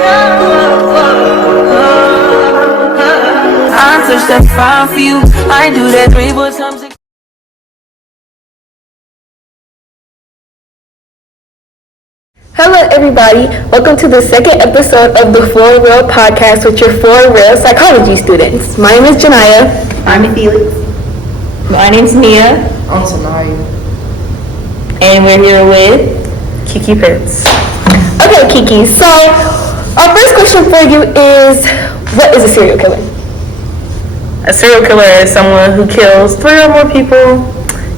I touch that fire for you. I do that 3 times. Hello everybody, welcome to the second episode of the For Real podcast with your For Real psychology students. My name is Janaya. I'm Felix. My name's Mia. I'm Sanaya. And we're here with Kiki Pitts. Okay, Kiki, so our first question for you is, what is a serial killer? A serial killer is someone who kills 3 or more people,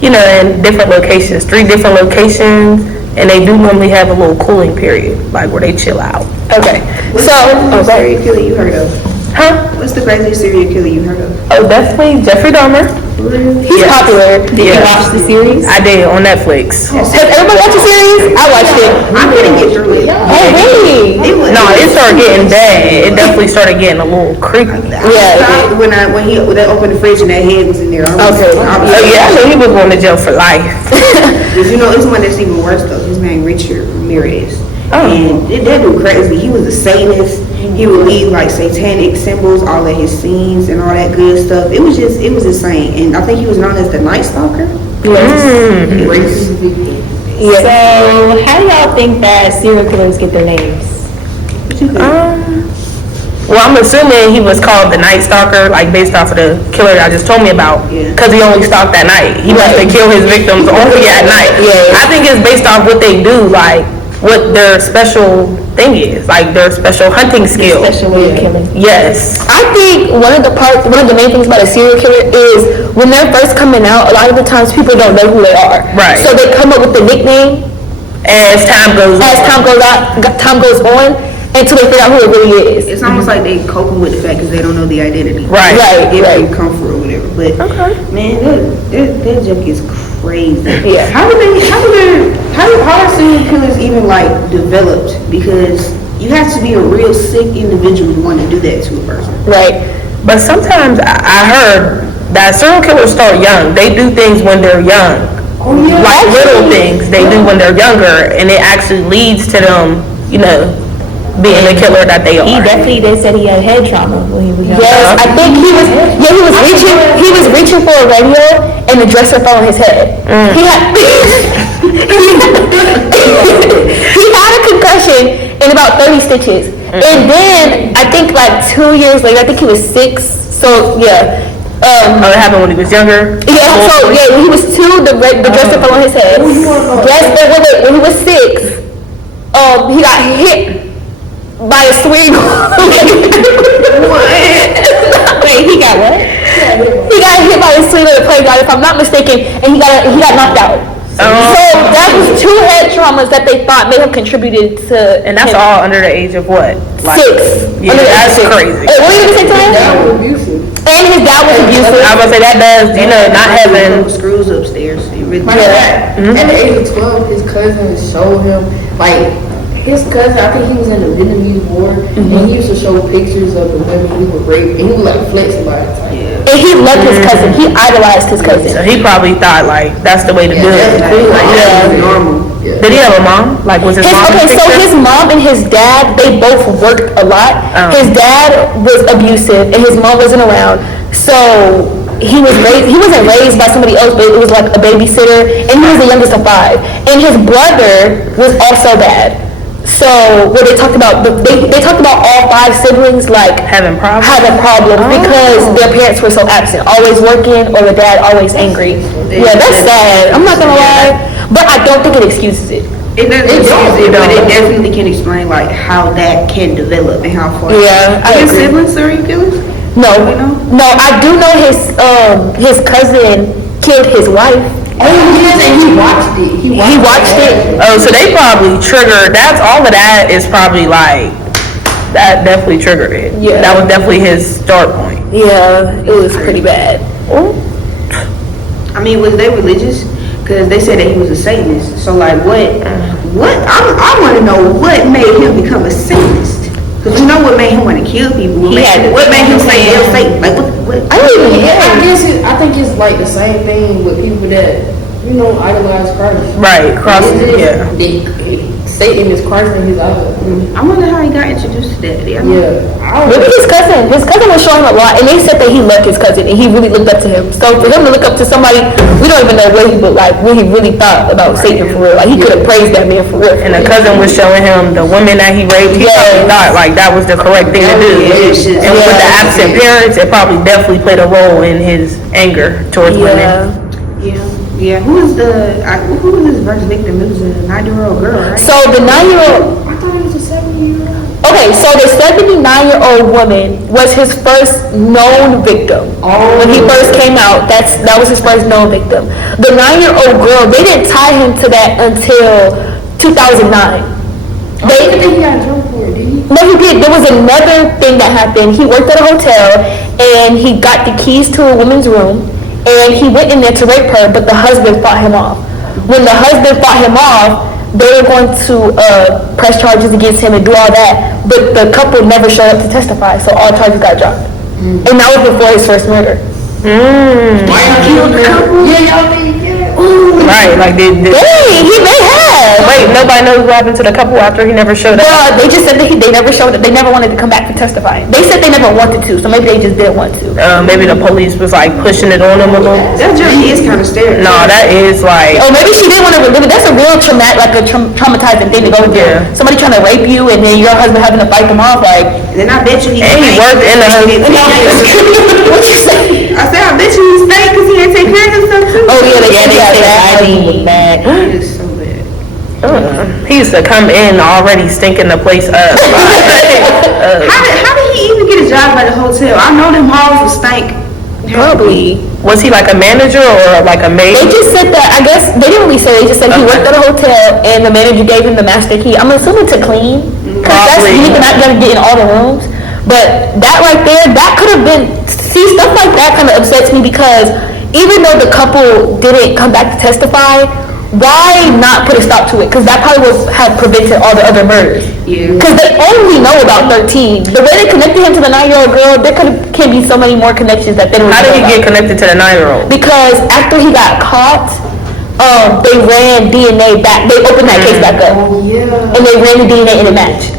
in different locations, 3 different locations, and they do normally have a little cooling period, like where they chill out. Okay, What's the serial killer you heard of? Huh? What's the craziest serial killer you heard of? Oh, definitely Jeffrey Dahmer. He's popular. Did you watch the series? I did, on Netflix. Has everybody watched the series? I watched it. I couldn't get through it. Oh, really? No, it started getting bad. It definitely started getting a little creepy. Yeah. When they opened the fridge and that head was in there. Okay. Oh yeah, I knew he was going to jail for life. It's one that's even worse though. His name Richard Ramirez. Oh. And that dude crazy. He was a Satanist. He would leave like satanic symbols all at his scenes and all that good stuff. It was insane. And I think he was known as the Night Stalker. Yeah. So, how do y'all think that serial killers get their names? Well, I'm assuming he was called the Night Stalker, like based off of the killer I just told me about, because he only stalked at night. He must to kill his victims only at night. Yeah. I think it's based off what they do, like what their special thing is, like their special hunting skill. Special way of killing. Yes. I think one of the main things about a serial killer is when they're first coming out, a lot of the times people don't know who they are. Right. So they come up with the nickname As time goes on, until they figure out who it really is. It's almost like they coping with the fact because they don't know the identity. Right. Give them comfort or whatever. But man, that joke is crazy. Yeah. How are serial killers even like developed? Because you have to be a real sick individual to want to do that to a person. Right. But sometimes I heard that serial killers start young. They do things when they're young. Oh, yeah. Like little things they do when they're younger, and it actually leads to them, being the killer that they are. They said he had head trauma when he was young. Yes, I think he was reaching for a radio and the dresser fell on his head. He had he had a concussion and about 30 stitches. And then I think like 2 years later, I think he was 6. So yeah. It happened when he was younger. Yeah, so yeah, when he was 2, the dresser fell on his head. Yes, but when he was 6, he got hit by a swing. Wait, he got what? He got hit by a swing on the playground, if I'm not mistaken, and he got knocked out. So that was 2 head traumas that they thought may have contributed to. And that's all under the age of what? 6. Yeah, that's crazy. What were you gonna say to him? That was abusive. And his dad was abusive. I was gonna say that does, not having. Screws upstairs. It really At the age of 12, his cousin showed him, his cousin, I think he was in the Vietnamese War, and he used to show pictures of the women who were raped, and he was flexing by the time. And he loved his cousin. He idolized his cousin. So he probably thought that's the way to do it. That's normal. Did he have a mom? Was his mom? Okay, so his mom and his dad, they both worked a lot. His dad was abusive and his mom wasn't around. So he wasn't raised by somebody else, but it was like a babysitter, and he was the youngest of 5. And his brother was also bad. So where they talked about they talked about all 5 siblings having problems because their parents were so absent, always working, or the dad always angry. Yeah, that's sad. I'm not gonna lie, but I don't think it excuses it. It doesn't excuse it, but it definitely can explain how that can develop and how far. Yeah, I his agree. siblings serial killers? No, I do know his cousin killed his wife. Oh, and he watched it. He watched it. Oh, so they probably triggered. That's all of that is probably that definitely triggered it. Yeah. That was definitely his start point. Yeah, it was pretty bad. I mean, was they religious? Because they said that he was a Satanist. So what? I want to know what made him become a Satanist. Because we know what made him want to kill people. What made him say hell Satan? What? I think it's the same thing with people that idolize Christ. Right, crossing. Yeah. They Satan is Christ in his eyes. I wonder how he got introduced to that. Maybe his cousin. His cousin was showing him a lot, and they said that he loved his cousin, and he really looked up to him. So for him to look up to somebody, we don't even know what he really thought about Satan for real. Like he could have praised that man for real. And the cousin was showing him the women that he raped. He probably thought like that was the correct thing to do. And with the absent parents, it probably definitely played a role in his anger towards women. Yeah. Who was his first victim? It was a 9-year-old girl, right? So the 9-year-old. I thought it was a 7-year-old. Okay, so the 79-year-old woman was his first known victim. When he first came out, that was his first known victim. The 9-year-old girl, they didn't tie him to that until 2009. I think he got in trouble for it, didn't he? No, he did. There was another thing that happened. He worked at a hotel, and he got the keys to a woman's room, and he went in there to rape her, but the husband fought him off. When the husband fought him off, they were going to press charges against him and do all that, but the couple never showed up to testify, so all charges got dropped. And that was before his first murder. Why you killed the couple? Yeah, y'all think, Right, like Dang, he may have. wait, nobody knows what happened to the couple after he never showed up. Well, they just said that they never showed up. They never wanted to come back to testify. They said they never wanted to, so maybe they just didn't want to. Maybe the police was like pushing it on him a little. That journey is kind of scary. No, that is like, Oh, maybe she didn't want to relive it. That's a real traumatizing thing to go through. Yeah. Somebody trying to rape you and then your husband having to fight them off. Like, Then I bet you he and he worked in the what you say? I said, I bet you he stayed because he had to take care of himself too. Oh yeah, they said that. was bad. It is so bad. He used to come in already stinking the place up. How did he even get a job at the hotel? I know them halls was stank. Probably. Was he like a manager or like a maid? They just said that. I guess they didn't really say. They just said he worked at a hotel and the manager gave him the master key. I'm assuming to clean. Cause that's, you need to not gotta get in all the rooms. But that right there, that could have been. See, stuff like that kind of upsets me because even though the couple didn't come back to testify, why not put a stop to it? Because that probably would have prevented all the other murders. Yeah. Because they only know about 13. The way they connected him to the 9-year-old girl, there can be so many more connections that they don't How know did he get about. connected to the 9-year-old? Because after he got caught, they ran DNA back. They opened that case back up. Oh, yeah. And they ran the DNA and it matched.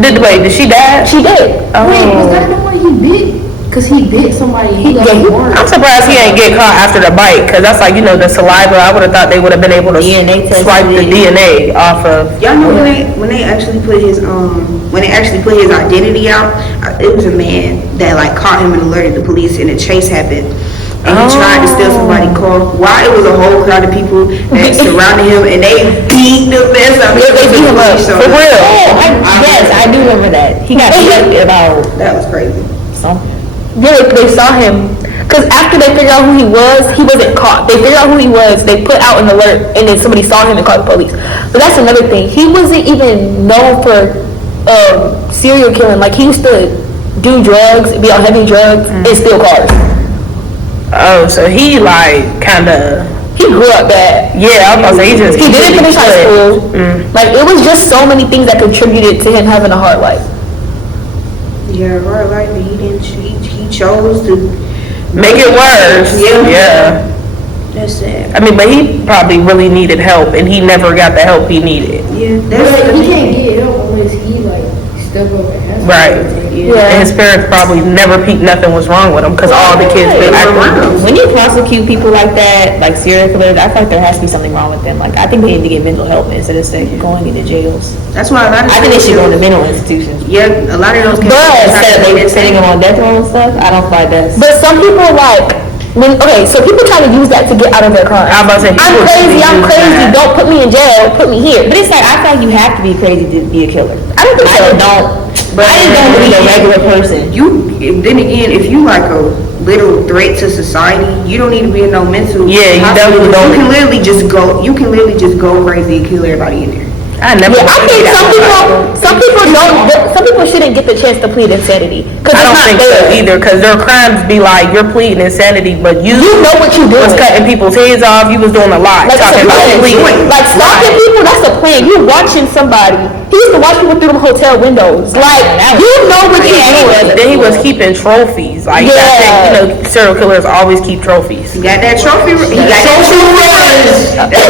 Did she die? She did. Wait, was that the one he bit? Because he bit somebody. He got Yeah, warrant. I'm surprised he ain't get caught after the bite, because that's like, the saliva. I would have thought they would have been able to DNA test swipe the it. DNA off of. Y'all know when they actually put his identity out, it was a man that like caught him and alerted the police, and a chase happened. And he tried to steal somebody's car. Why? It was a whole crowd of people that surrounded him, and they beat the mess out of him. They beat him up. So For real. Yes, I do remember that. He got beat about that was crazy. something. Yeah, they saw him. Because after they figured out who he wasn't caught. They figured out who he was, they put out an alert, and then somebody saw him and called the police. But that's another thing. He wasn't even known for serial killing. Like, he used to do drugs, be on heavy drugs, and steal cars. Oh, so he like kind of. He grew up bad. Yeah, I was about to say He didn't finish high school. Like, it was just so many things that contributed to him having a hard life. Yeah, right, but he chose to Make it worse. Yeah. That's sad. I mean, but he probably really needed help, and he never got the help he needed. Yeah, But that's he can't get help unless he like step up and ask. Right. Yeah. And his parents probably never peeped nothing was wrong with him, because all the kids been acting. When you prosecute people like that, like serial killers, I feel like there has to be something wrong with them. Like, I think they need to get mental help instead of going into jails. That's why a lot of I think they should go serial into mental institutions. Yeah, a lot of those cases. But Instead of they sending them on death row and stuff, I don't find that. But some people so people try to use that to get out of their crime. I was about to say, I'm people crazy, I'm use crazy, that. don't put me in jail, put me here. But it's like, I feel like you have to be crazy to be a killer. I don't think I so. just don't believe a regular person. Then again, if you like a little threat to society, you don't need to be in no mental. Yeah, you hospital. definitely don't. You can literally just go crazy and kill everybody in there. I never. Yeah, I think some people shouldn't get the chance to plead insanity. Cause I it's don't not think so fair. either, because their crimes be like, you're pleading insanity, but you You know what you was doing. cutting people's heads off, you was doing a lot, Like, it's a talking about plan. pleading. Like, stalking people, that's a plan. You're watching somebody He used to watch people through them hotel windows. Like, you know what you're doing. Then he was keeping trophies. Like, Yeah. I think, you know, serial killers always keep trophies. He got that trophy. He got that trophy.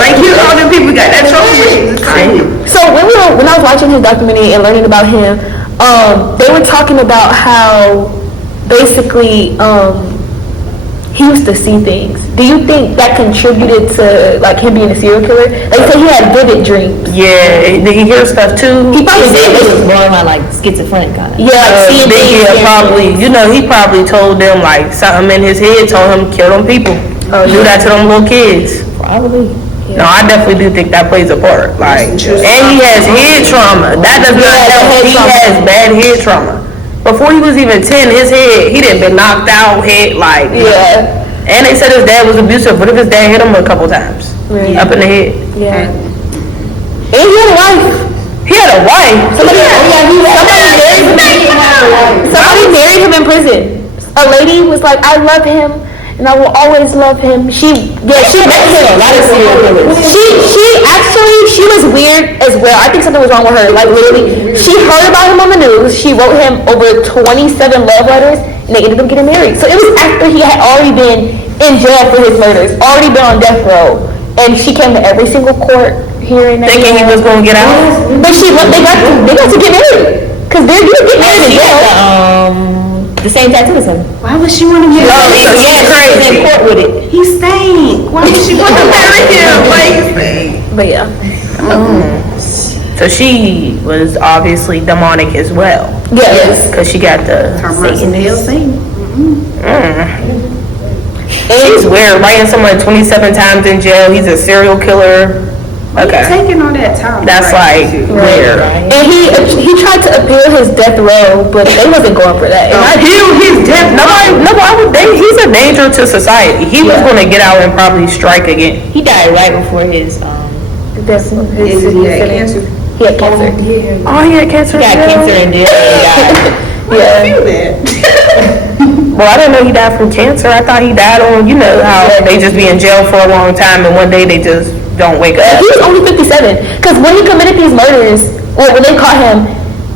Like you all them people got that trophy. So when I was watching his documentary and learning about him, they were talking about how basically he used to see things. Do you think that contributed to like him being a serial killer? Like, say he had vivid dreams. Yeah, did he hear stuff too? He probably It was did. borderline like schizophrenic kind of. Yeah, like seeing things. Yeah, probably. You know, he probably told them like something in his head told him kill them people. Do that to them little kids. Probably. No, I definitely do think that plays a part. Like, and he has head trauma. That does not Yeah, help. head He trauma. has bad head trauma. Before he was even 10, his head, he didn't been knocked out, head like. Yeah. And they said his dad was abusive. What if his dad hit him a couple times up in the head? Yeah. And he had a wife. He had a wife. Somebody married him in prison. A lady was like, I love him and I will always love him. She met him. She was weird as well. I think something was wrong with her. Like, literally, she heard about him on the news. She wrote him over 27 love letters and they ended up getting married. So it was after he had already been in jail for his murders, already been on death row. And she came to every single court hearing that. Thinking he was going to get out. But they got to get married. Cause they're getting married in jail. The same tattoo as him. Why would she want to marry him? She was in court with it. He stank. Why would she want to marry him? Like, he stank. But yeah. So she was obviously demonic as well. Yes. Because she got the Hell Satan. He's weird. Writing someone 27 times in jail. He's a serial killer. Okay. Taking all that time. That's like weird. And he tried to appeal his death row, but they wasn't going for that. And Appeal his death. He's a danger to society. He was going to get out and probably strike again. He died right before his He had cancer. He had cancer. Oh, he had cancer. he got cancer and then he died. Yeah. Feel that. Well, I didn't know he died from cancer. I thought he died on, you know, how they just be in jail for a long time and one day they just don't wake up. He was only 57. Because when he committed these murders, or when they caught him,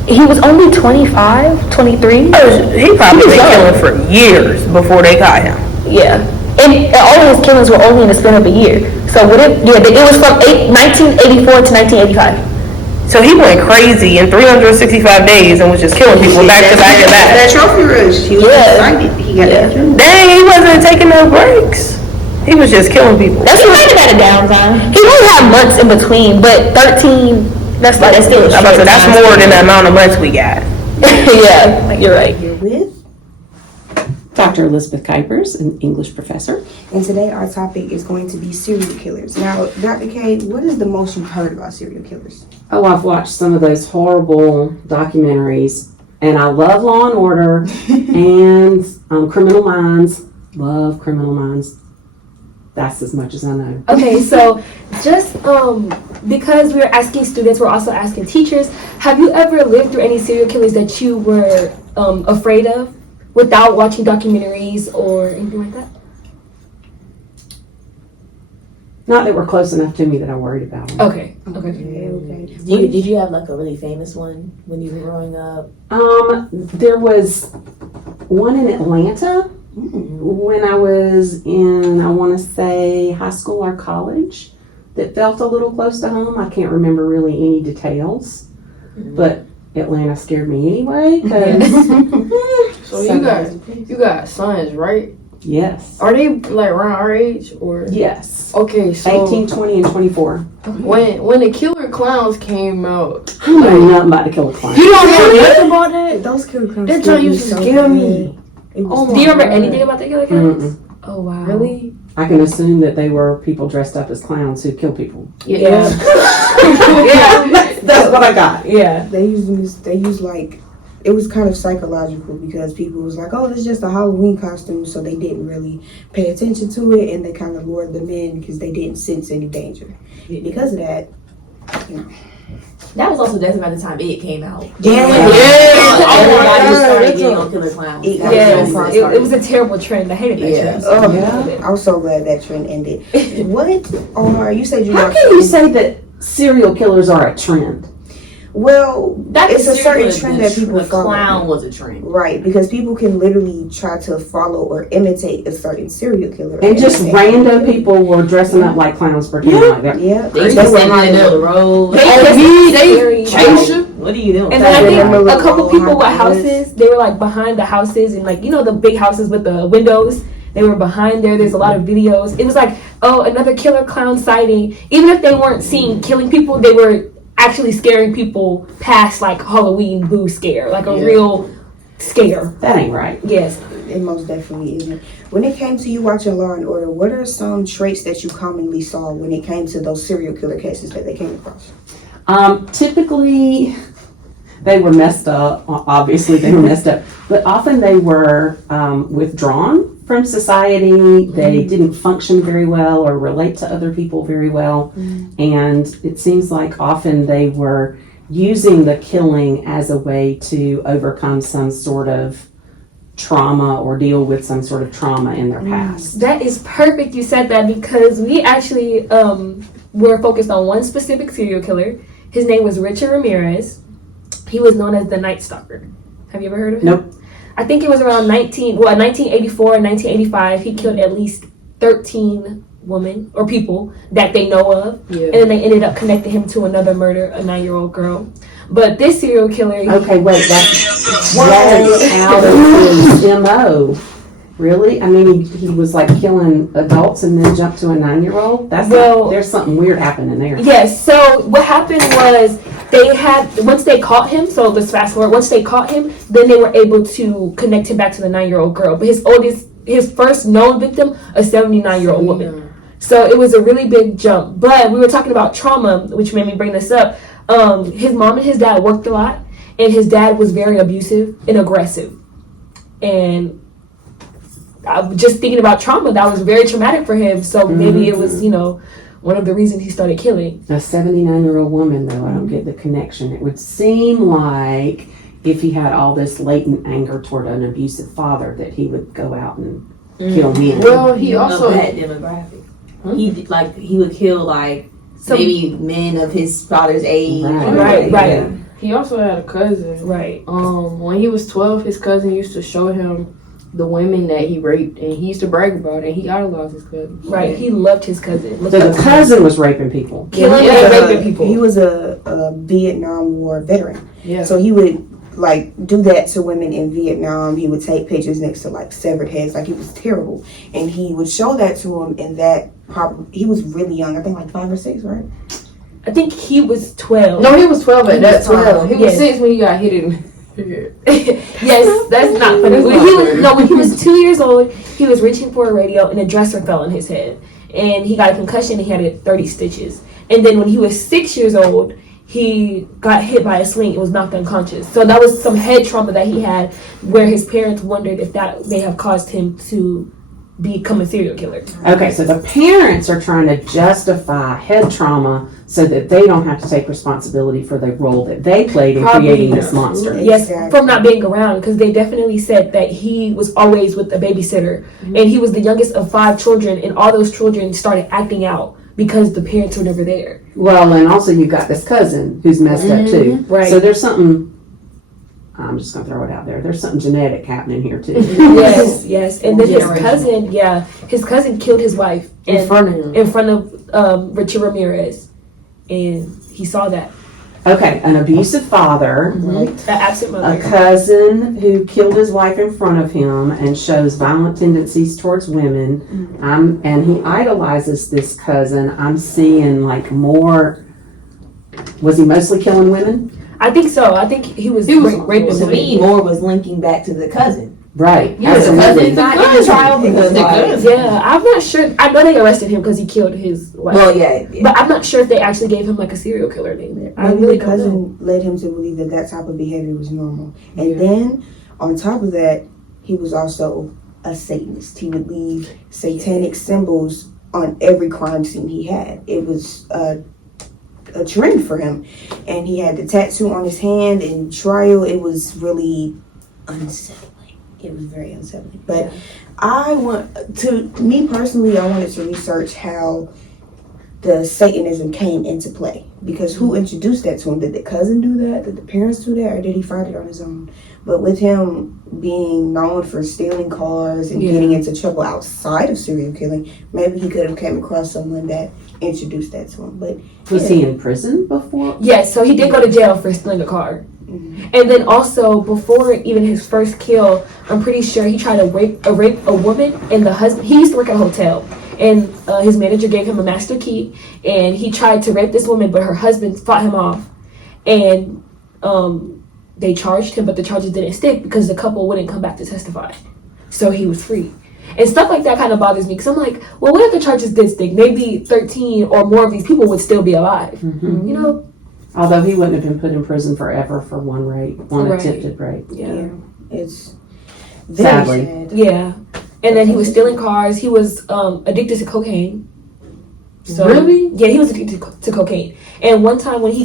he was only 25, 23. He probably He was been young. killing for years before they caught him. Yeah. And all of his killings were only in the span of a year. So it was from 1984 to 1985. So he went crazy in 365 days and was just killing people back to back to back. That trophy rush. He was excited. He got that trophy. Dang, he wasn't taking no breaks. He was just killing people. That's what Kind of got a downtime. he only had months in between, but 13, that's like, That's still a I'm about to say, that's more than the amount of months we got. yeah, you're right. Here with Dr. Elizabeth Kuipers, an English professor. And today our topic is going to be serial killers. Now, Dr. K, what is the most you've heard about serial killers? Oh, I've watched some of those horrible documentaries, and I love Law and Order and Criminal Minds. Love Criminal Minds. That's as much as I know. Okay, so just because we're asking students, we're also asking teachers, have you ever lived through any serial killers that you were afraid of without watching documentaries or anything like that? Not that were close enough to me that I worried about them. Okay. Did you have like a really famous one when you were growing up? There was one in Atlanta when I was in, I want to say, high school or college that felt a little close to home. I can't remember really any details, but Atlanta scared me anyway. 'Cause So you got sons, right? yes. Are they like around our age or? Yes. Okay, so 18, 20, and 24. when the Killer Clowns came out, I know nothing about the Killer Clown. you don't know nothing about that? Those killer clowns. That joint used to scare me. Oh Do you remember anything about the Killer Clowns? Mm-mm. Oh wow. Really? I can assume that they were people dressed up as clowns who kill people. Yeah. That's what I got. Yeah. They use like, it was kind of psychological because people was like, oh, it's just a Halloween costume, so they didn't really pay attention to it, and they kind of lured them in because they didn't sense any danger. Because of that, That was also definitely by the time it came out. Yeah. Everybody started getting on Killer Clowns. Yes. That was Yes. when it It was a terrible trend. I hated that Yeah. trend. I'm so glad that trend ended. What are you said you How watched can you say that serial killers are a trend? Well, it's a certain trend that people The follow. clown was a trend. Right, because people can literally try to follow or imitate a certain serial killer. And just random people were dressing up like clowns pretending like that. Yeah, They used to stand in the middle of the road. They Chase you. What are you doing? And then I think Remember a couple Little people with Houses? houses, they were like behind the houses and like, you know, the big houses with the windows. They were behind there. There's a lot of videos. It was like, oh, another killer clown sighting. Even if they weren't seen killing people, they were actually scaring people past like Halloween boo scare, like a real scare. That ain't right. Yes. It most definitely isn't. When it came to you watching Law and Order, what are some traits that you commonly saw when it came to those serial killer cases that they came across? Typically, they were messed up. Obviously, they were messed up. But often they were withdrawn from society. They didn't function very well or relate to other people very well. And it seems like often they were using the killing as a way to overcome some sort of trauma or deal with some sort of trauma in their past. That is perfect you said that because we actually were focused on one specific serial killer. His name was Richard Ramirez. He was known as the Night Stalker. Have you ever heard of him? Nope. I think it was around 1984 and 1985. He killed at least 13 women or people that they know of. Yeah. And then they ended up connecting him to another murder, a 9-year-old girl. But this serial killer, Okay, wait, that's out of his MO. Really? I mean, he was like killing adults and then jumped to a 9-year-old? There's something weird happening there. yes. So what happened was once they caught him, so let's fast forward, once they caught him, then they were able to connect him back to the 9-year-old girl. But his first known victim, a 79-year-old woman. So it was a really big jump. But we were talking about trauma, which made me bring this up. His mom and his dad worked a lot, and his dad was very abusive and aggressive. And I was just thinking about trauma, that was very traumatic for him. So maybe it was, one of the reasons he started killing. A 79-year-old woman, though, I don't get the connection. It would seem like if he had all this latent anger toward an abusive father, that he would go out and kill men. Well, he also that demographic. He would kill maybe men of his father's age. Right. he also had a cousin. Right. When he was 12, his cousin used to show him the women that he raped, and he used to brag about it. And he idolized his cousin. Right. He loved his cousin. So the cousin was raping people. Killing Yeah, and raping people. He was a Vietnam War veteran. Yeah. So he would do that to women in Vietnam. He would take pictures next to severed heads. It was terrible. And he would show that to him, and he was really young. I think 5 or 6, right? I think he was 12. No, he was 12 at that time. 12. He was Yes. 6 when he got hit in. Yes, that's not funny. When he was 2 years old, he was reaching for a radio and a dresser fell on his head. And he got a concussion and he had 30 stitches. And then when he was 6 years old, he got hit by a swing and was knocked unconscious. So that was some head trauma that he had where his parents wondered if that may have caused him to become a serial killer. Okay, so the parents are trying to justify head trauma so that they don't have to take responsibility for the role that they played in Probably. creating this monster. Yes, Exactly. from not being around, because they definitely said that he was always with a babysitter, and he was the youngest of 5 children, and all those children started acting out because the parents were never there. Well, and also you've got this cousin who's messed up too. Right. So there's something, I'm just going to throw it out there. There's something genetic happening here too. Yes, and then his cousin killed his wife In front of him. in front of Richard Ramirez, and he saw that. Okay, an abusive father, An absent a mother. cousin who killed his wife in front of him and shows violent tendencies towards women, and he idolizes this cousin. I'm seeing more. Was he mostly killing women? I think so. I think he was raping To women. me, more was linking back to the cousin. Right. Yeah, the cousin's not in the trial because Yeah, I'm not sure. I know they arrested him because he killed his wife. Well, yeah. But I'm not sure if they actually gave him a serial killer name there. I Maybe really the don't know. cousin led him to believe that type of behavior was normal. And then, on top of that, he was also a Satanist. He would leave satanic symbols on every crime scene he had. It was a trend for him. And he had the tattoo on his hand. In trial, it was really unsettling. It was very unsettling. But me personally, I wanted to research how the Satanism came into play. Because who introduced that to him? Did the cousin do that? Did the parents do that? Or did he find it on his own? But with him being known for stealing cars and getting into trouble outside of serial killing, maybe he could have came across someone that introduced that to him. But Was he in prison before? Yes, so he did go to jail for stealing a car. And then also, before even his first kill, I'm pretty sure he tried to rape a woman, and the husband, he used to work at a hotel, and his manager gave him a master key, and he tried to rape this woman, but her husband fought him off, and they charged him, but the charges didn't stick because the couple wouldn't come back to testify, so he was free. And stuff like that kind of bothers me, because I'm like, well, what if the charges did stick? Maybe 13 or more of these people would still be alive, you know? Although he wouldn't have been put in prison forever for one rape, one attempted rape. Yeah. it's very Sadly. sad. Yeah. And then he was stealing cars. He was addicted to cocaine. So, Really? Yeah, he was addicted to cocaine. And one time when he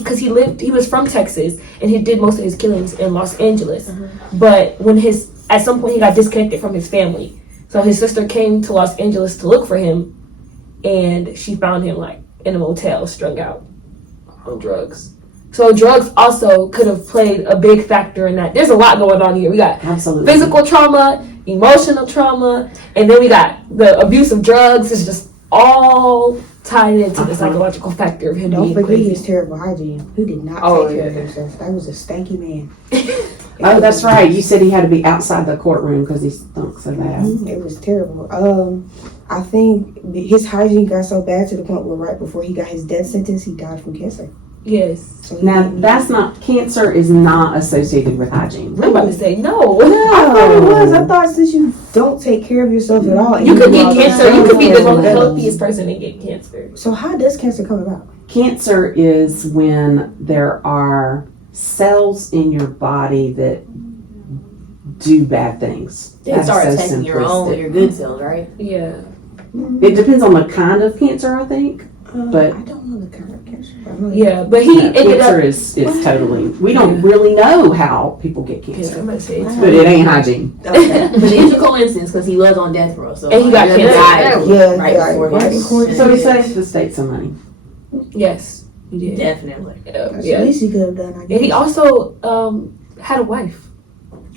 was from Texas, and he did most of his killings in Los Angeles. But when at some point he got disconnected from his family. So his sister came to Los Angeles to look for him, and she found him like in a motel, strung out on drugs. So drugs also could have played a big factor in that. There's a lot going on here. We got Absolutely. physical trauma, emotional trauma, and then we got the abuse of drugs. It's just all tied into the psychological factor of him Don't being forget crazy. his terrible hygiene. He did not take care of himself. That was a stanky man. Oh, that's right. You said he had to be outside the courtroom because he stunk so bad. It was terrible. I think his hygiene got so bad to the point where right before he got his death sentence, he died from cancer. Yes. So Now, that's not, cancer is not associated with hygiene. I'm about to say no. I thought it was. I thought since you don't take care of yourself at all, and You could do get all cancer. this You could be the stuff, most healthiest person and get cancer. So how does cancer come about? Cancer is when there are cells in your body that do bad things. They That's start so attacking your own, simplistic. your good cells, right? Yeah. It depends on the kind of cancer, I think. But I don't know the kind of cancer. I know Yeah, but he ended cancer up. is totally. We don't really know how people get Yeah, cancer, I'm gonna say it's but it ain't hygiene. Okay. But it's a coincidence because he was on death row, so And he got just cancer. died Yeah, right yeah, before right his before- So he saved the state some money. Yes, he did. Definitely. That's Yeah. the least he could have done. I guess. And he also had a wife.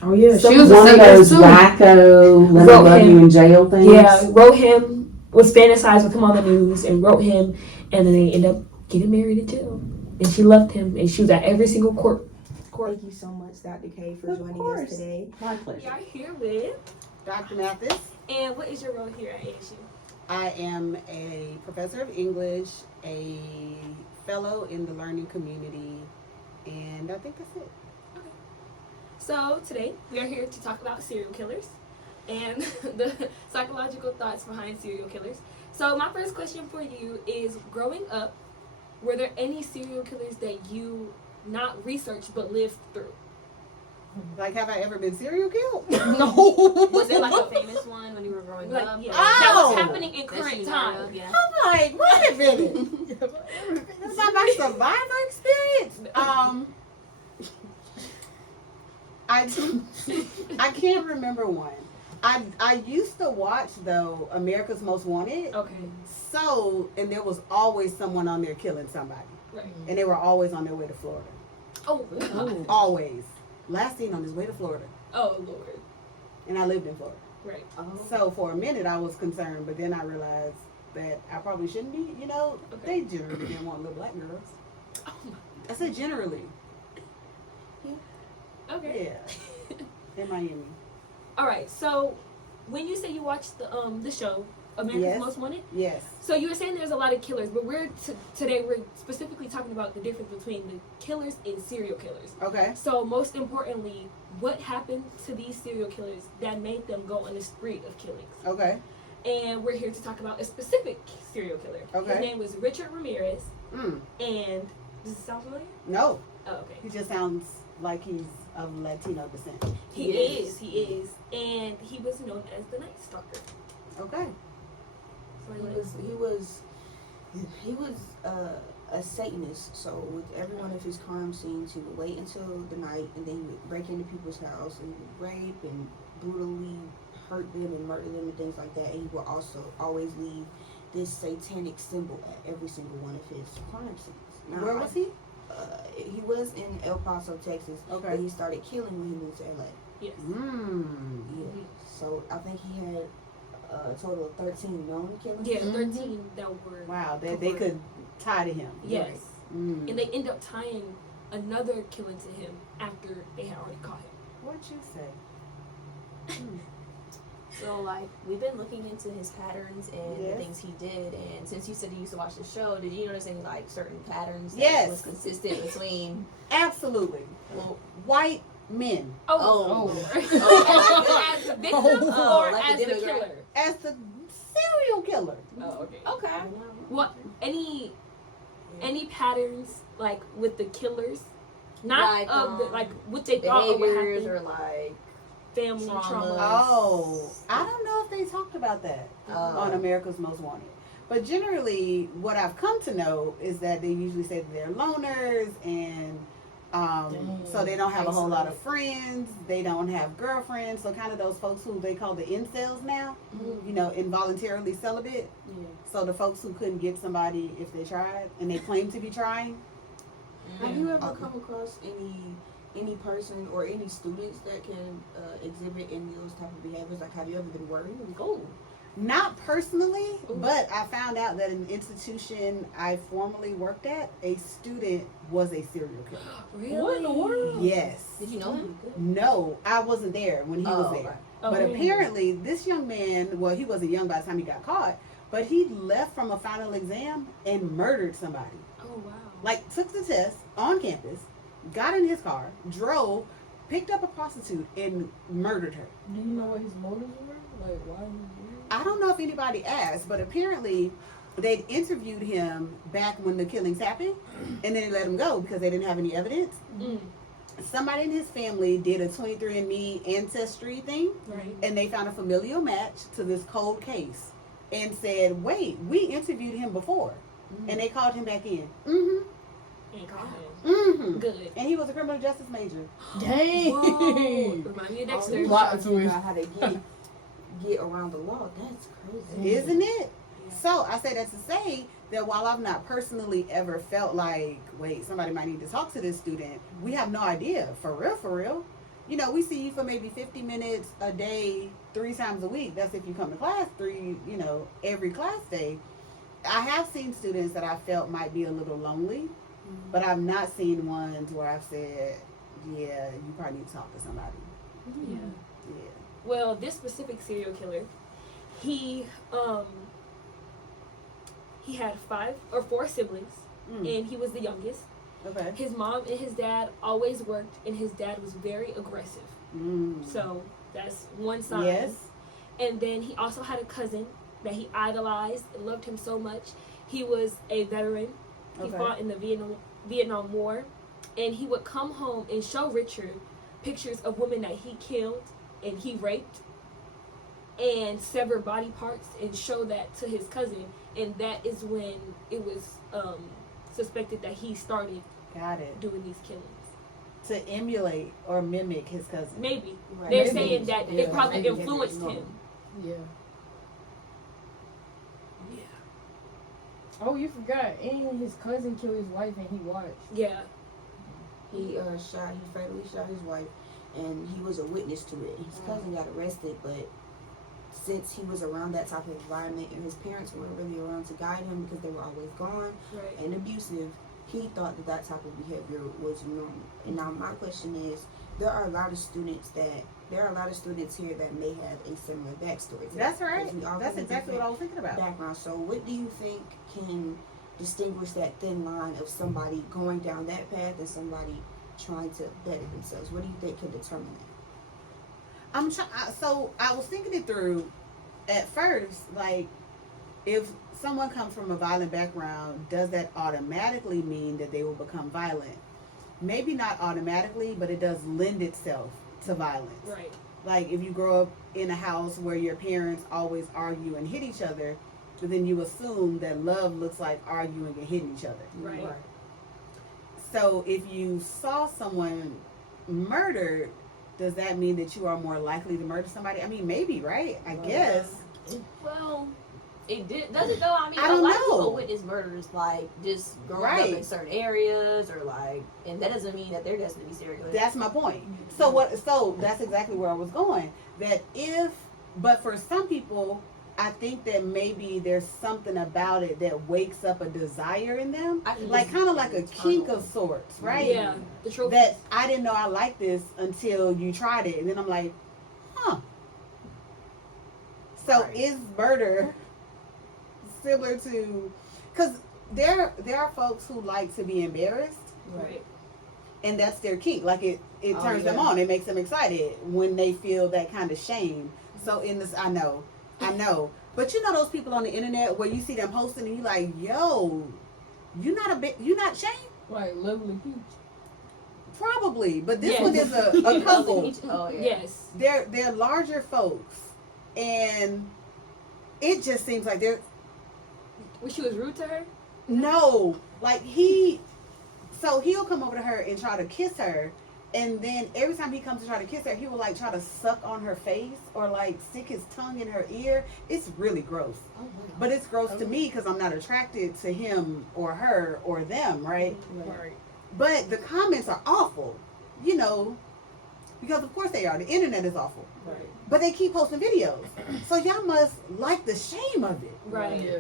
Oh yeah, So she was One a of those Satanist too. wacko, let me Wrote love him. you in jail things. Yeah, wrote him, was fantasized with him on the news, and wrote him, and then they ended up getting married in jail. And she loved him, and she was at every single court. Thank you so much, Dr. K, for Of joining course. us today. My pleasure. are here with, Dr. Mathis. and what is your role here at ASU? I am a professor of English, a fellow in the learning community, and I think that's it. So today we are here to talk about serial killers and the psychological thoughts behind serial killers. So my first question for you is, growing up, were there any serial killers that you not researched but lived through? Like, have I ever been serial killed? No. Was there like a famous one when you were growing Like, up? yeah, Oh! that was happening in That current you time. heard of? Yeah. I'm like, wait a minute. Is that my survivor experience? I can't remember one. I used to watch though America's Most Wanted. Okay. So, and there was always someone on there killing somebody, Right. and they were always on their way to Florida. Oh. Always. Last seen on his way to Florida, Oh Lord. and I lived in Florida. Right. So for a minute I was concerned, but then I realized that I probably shouldn't be. You know, Okay. they generally didn't want little black girls. Oh my. I said generally. Okay. Yeah. In Miami. All right. So when you say you watched the show America's Yes. Most Wanted, Yes. so you were saying there's a lot of killers, but today we're specifically talking about the difference between the killers and serial killers. Okay. So most importantly, what happened to these serial killers that made them go on a spree of killings? Okay. And we're here to talk about a specific serial killer. Okay. His name was Richard Ramirez. Mm. And does it sound familiar? No. Oh, okay. He just sounds like he's of Latino descent. He is. And he was known as the Night Stalker. Okay. So He was a Satanist, so with every one of his crime scenes, he would wait until the night and then he would break into people's house and he would rape and brutally hurt them and murder them and things like that. And he would also always leave this satanic symbol at every single one of his crime scenes. Now, Where was he? He was in El Paso, Texas. Okay. But he started killing when he moved to LA. Yes. Yeah. So I think he had a total of 13 known killings. Yeah, 13 that were. Wow, they could tie to him. Yes. Mm. And they end up tying another killing to him after they had already caught him. What'd you say? So, like, we've been looking into his patterns and the Yes. things he did, and since you said you used to watch the show, did you notice any, like, certain patterns that Yes. was consistent between... Absolutely. Well, White men Oh. As the victim Oh, or like as the the demographic. killer? as the serial killer. Oh, okay. okay. What any patterns like with the killers? Not Like, of the like what they thought or what Behaviors happened. or, like... Family traumas. trauma. Oh, I don't know if they talked about that on America's Most Wanted. But generally, what I've come to know is that they usually say that they're loners and so they don't have a whole lot of friends. They don't have girlfriends. So kind of those folks who they call the incels now, you know, involuntarily celibate. Yeah. So the folks who couldn't get somebody if they tried and they claim to be trying. Have you ever come across any person or any students that can exhibit any of those type of behaviors? Like, have you ever been worried? Oh. Not personally, but I found out that in the institution I formerly worked at, a student was a serial killer. Really? What in the world? Yes. Did you know him? No, I wasn't there when he was there. okay. But apparently, this young man, well, he wasn't young by the time he got caught, but he left from a final exam and murdered somebody. Oh wow. Like, took the test on campus, got in his car, drove, picked up a prostitute, and murdered her. Do you know what his motives were? Like, why? I don't know if anybody asked, but apparently they'd interviewed him back when the killings happened, and then they let him go because they didn't have any evidence. Somebody in his family did a 23andMe ancestry thing, Right. and they found a familial match to this cold case and said, wait, we interviewed him before. And they called him back in. Ain't caught him. Mm-hmm. Good. And he was a criminal justice major. Dang. Whoa. Remind me of All Dexter. these trying to figure out how to get around the law. That's crazy. Isn't it? So I say that to say that while I've not personally ever felt like, wait, somebody might need to talk to this student, we have no idea. For real, for real. You know, we see you for maybe 50 minutes a day, 3 times a week. That's if you come to class every class day. I have seen students that I felt might be a little lonely, but I've not seen ones where I've said, yeah, you probably need to talk to somebody. Yeah. Yeah. Well, this specific serial killer, he had 5 or 4 siblings, and he was the youngest. Okay. His mom and his dad always worked, and his dad was very aggressive. So that's one sign. Yes. And then he also had a cousin that he idolized and loved him so much. He was a veteran. He Okay. fought in the Vietnam War, and he would come home and show Richard pictures of women that he killed and he raped, and sever body parts and show that to his cousin. And that is when it was suspected that he started Got it. doing these killings. To emulate or mimic his cousin. Maybe. Right. They're Maybe. saying that Yeah. it probably Maybe. influenced Maybe. him. Yeah. Yeah. Oh, you forgot. And his cousin killed his wife, and he watched. Yeah. He fatally shot his wife, and he was a witness to it. His cousin got arrested, but since he was around that type of environment and his parents weren't really around to guide him because they were always gone Right. and abusive, he thought that type of behavior was normal. And now my question is, there are a lot of students here that may have a similar backstory to That's that, right. because we all That's come from exactly what I was thinking about. background. So what do you think can distinguish that thin line of somebody going down that path and somebody trying to better themselves? What do you think can determine that? So I was thinking it through at first, like, if someone comes from a violent background, does that automatically mean that they will become violent? Maybe not automatically, but it does lend itself to violence. Right. Like, if you grow up in a house where your parents always argue and hit each other, then you assume that love looks like arguing and hitting each other. Right. So if you saw someone murdered, does that mean that you are more likely to murder somebody? I mean, maybe, right? I guess. Well, it did, does it though? I mean, I a don't lot of know. people witness murders like just growing up Right. in certain areas or like, and that doesn't mean that they're destined to be serial killers. That's my point. So that's exactly where I was going. But for some people, I think that maybe there's something about it that wakes up a desire in them, I can like just- kind of like a kink tunnel. of sorts, right? Yeah, the trophy. That I didn't know I liked this until you tried it, and then I'm like, huh. So Right. is murder similar to? Because there are folks who like to be embarrassed, Right. and that's their kink. Like it Oh, turns them yeah. on. It makes them excited when they feel that kind of shame. So in this, I know. But you know those people on the internet where you see them posting and you like, yo, you not shamed? Like lovely peach. Probably, but this Yes. one is a couple. Oh yeah. Yes. They're larger folks, and it just seems like they're When she was rude to her. no, like so he'll come over to her and try to kiss her, and then every time he comes to try to kiss her, he will like try to suck on her face or like stick his tongue in her ear. It's really gross, but it's gross to me because I'm not attracted to him or her or them, right? Right. But the comments are awful, you know, because of course they are. The internet is awful. Right. But they keep posting videos. So y'all must like the shame of it. Right. Yeah.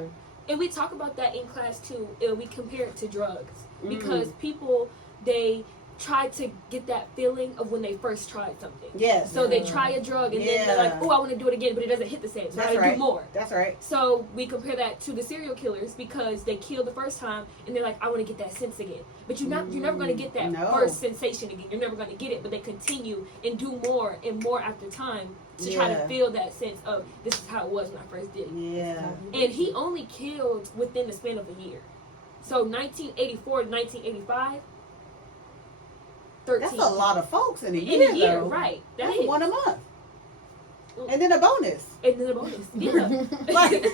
And we talk about that in class too. And we compare it to drugs Mm. because people they try to get that feeling of when they first tried something. Yes. So they try a drug and then they're like, Yeah. "Oh, I want to do it again," but it doesn't hit the same. So I That's gotta right. do more. That's right. So we compare that to the serial killers because they kill the first time and they're like, "I want to get that sense again." But you're never going to get that No. first sensation again. You're never going to get it. But they continue and do more and more after time to try to Yeah. feel that sense of this is how it was when I first did it. Yeah. And he only killed within the span of a year. So 1984 to 1985, 13. That's a lot of folks in a In year, a year, though. right. That That's is. one a month. And then a bonus. And then a bonus. Yeah. Like,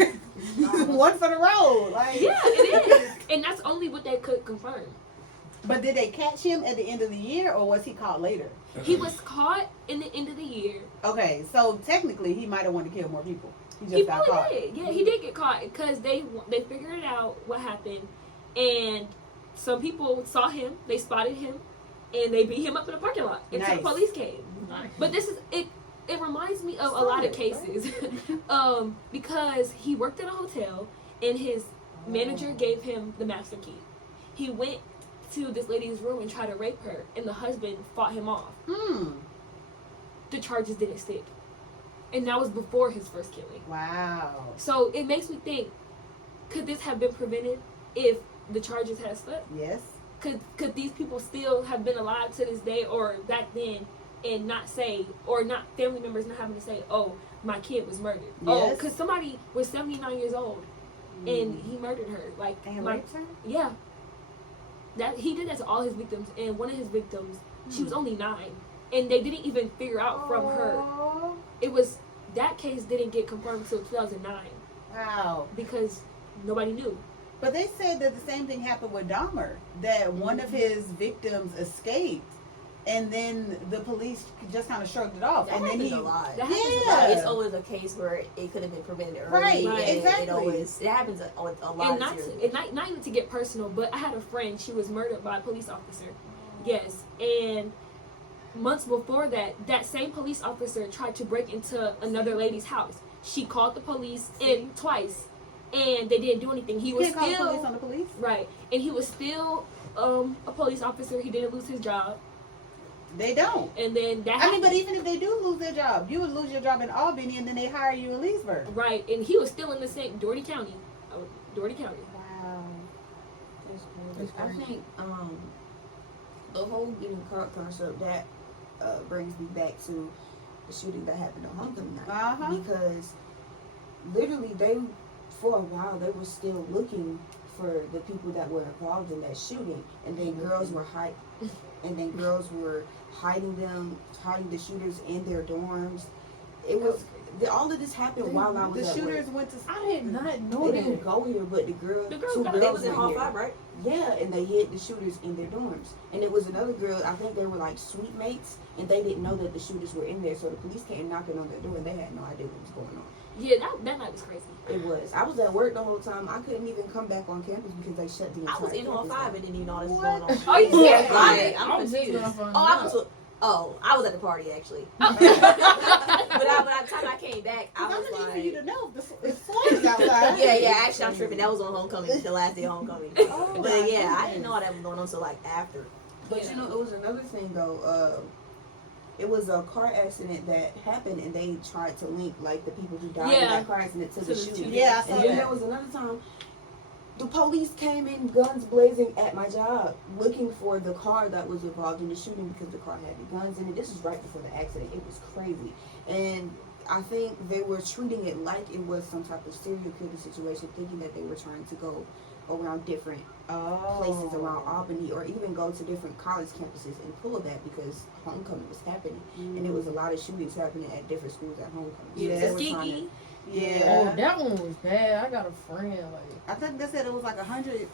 one for the road. Like, Yeah, it is. And that's only what they could confirm. But did they catch him at the end of the year, or was he caught later? He was caught in the end of the year. Okay, so technically he might have wanted to kill more people. He just He got probably caught. did. Yeah, he did get caught because they figured out what happened, and some people saw him. They spotted him, and they beat him up in the parking lot until Nice. the police came. But this is it. It reminds me of a lot of cases, because he worked at a hotel, and his manager gave him the master key. He went to this lady's room and tried to rape her, and the husband fought him off. The charges didn't stick, and that was before his first killing. Wow. So it makes me think: could this have been prevented if the charges had stuck? Yes. Could these people still have been alive to this day or back then and not say, or not family members not having to say, "Oh, my kid was murdered." Oh, Yes. because somebody was 79 years old and he murdered her. Like And my, raped her? yeah. That he did that to all his victims, and one of his victims, she was only 9, and they didn't even figure out from her. It was that case didn't get confirmed until 2009 Wow. because nobody knew. But they said that the same thing happened with Dahmer, that one of his victims escaped, and then the police just kind of shrugged it off. That and then happens he, a lot. That happens It's a lot. It's always a case where it could have been prevented early. Right, and exactly. It happens a lot. And of serial not even to get personal, but I had a friend. She was murdered by a police officer. Yes, and months before that, that same police officer tried to break into another lady's house. She called the police in twice, and they didn't do anything. He you was can't call the police still on the police? right, and he was still a police officer. He didn't lose his job, They don't. and then that. I mean, but happened. even if they do lose their job, you would lose your job in Albany, and then they hire you in Leesburg. Right, and he was still in the same Doherty County. Doherty County. Wow. I think the whole getting caught concept that brings me back to the shooting that happened on homecoming night. Uh-huh. Because literally for a while they were still looking for the people that were involved in that shooting, and then girls were hiding the shooters in their dorms. It was all of this happened while I was The at shooters work. went to. I did not know They that. didn't go here, but the girls The girls two got- girls They was in went Hall here. 5, right? Yeah, and they hid the shooters in their dorms. And it was another girl, I think they were like suite mates, and they didn't know that the shooters were in there, so the police came knocking on their door and they had no idea what was going on. Yeah, that night was crazy. It was. I was at work the whole time. I couldn't even come back on campus because they shut the entire I was in hall campus 5 down. and didn't even know this was going on. Are you serious? I'm I was just confused. gonna find I was at the party actually. But by the time I came back, I I'm was just like, for you to know if it's slugs outside. yeah, actually I'm tripping. That was on homecoming, the last day of homecoming. Oh, But my yeah, I goodness. didn't know all that was going on until like after. But you know, it was another thing though. It was a car accident that happened, and they tried to link like the people who died in Yeah. that car accident to the shooting. shooting. Yeah, I saw And then that. there was another time, the police came in guns blazing at my job, looking for the car that was involved in the shooting because the car had the guns in it. This was right before the accident. It was crazy, and I think they were treating it like it was some type of serial killer situation, thinking that they were trying to go around different places around Albany, or even go to different college campuses and pull that because homecoming was happening, and there was a lot of shootings happening at different schools at homecoming. So Yeah. they were trying Tuskegee. Yeah. Oh, that one was bad. I got a friend like. I think they said it was like 100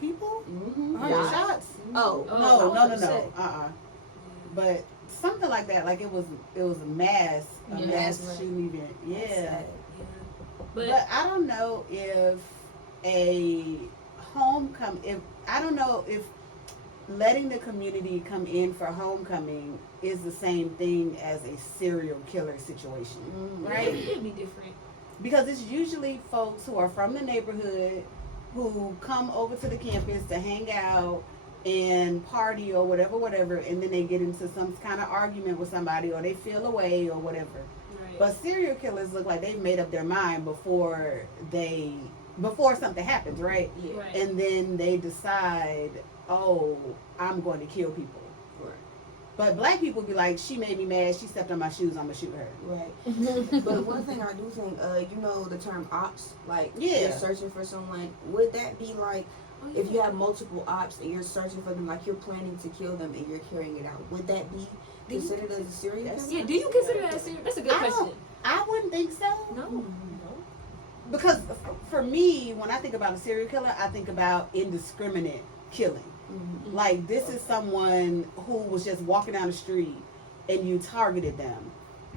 people, Mm-hmm. 100 shots. Oh, No. But something like that. Like it was a mass Yes. shooting event. Yeah. But But I don't know if a I don't know if letting the community come in for homecoming is the same thing as a serial killer situation, right? it'd be different. Because it's usually folks who are from the neighborhood who come over to the campus to hang out and party or whatever, and then they get into some kind of argument with somebody or they feel away or whatever. Right. But serial killers look like they've made up their mind before something happens, right? Right. And then they decide, oh, I'm going to kill people. Right. But black people be like, she made me mad, she stepped on my shoes, I'm going to shoot her. Right. But one thing I do think, you know the term ops, like Yeah. you're searching for someone, would that be like, if you have multiple ops and you're searching for them, like you're planning to kill them and you're carrying it out, would that be considered as a serial killer? Yeah, do you consider that a serial? That's a good question. I wouldn't think so. No. Because for me, when I think about a serial killer, I think about indiscriminate killing. Mm-hmm. Like this is someone who was just walking down the street and you targeted them.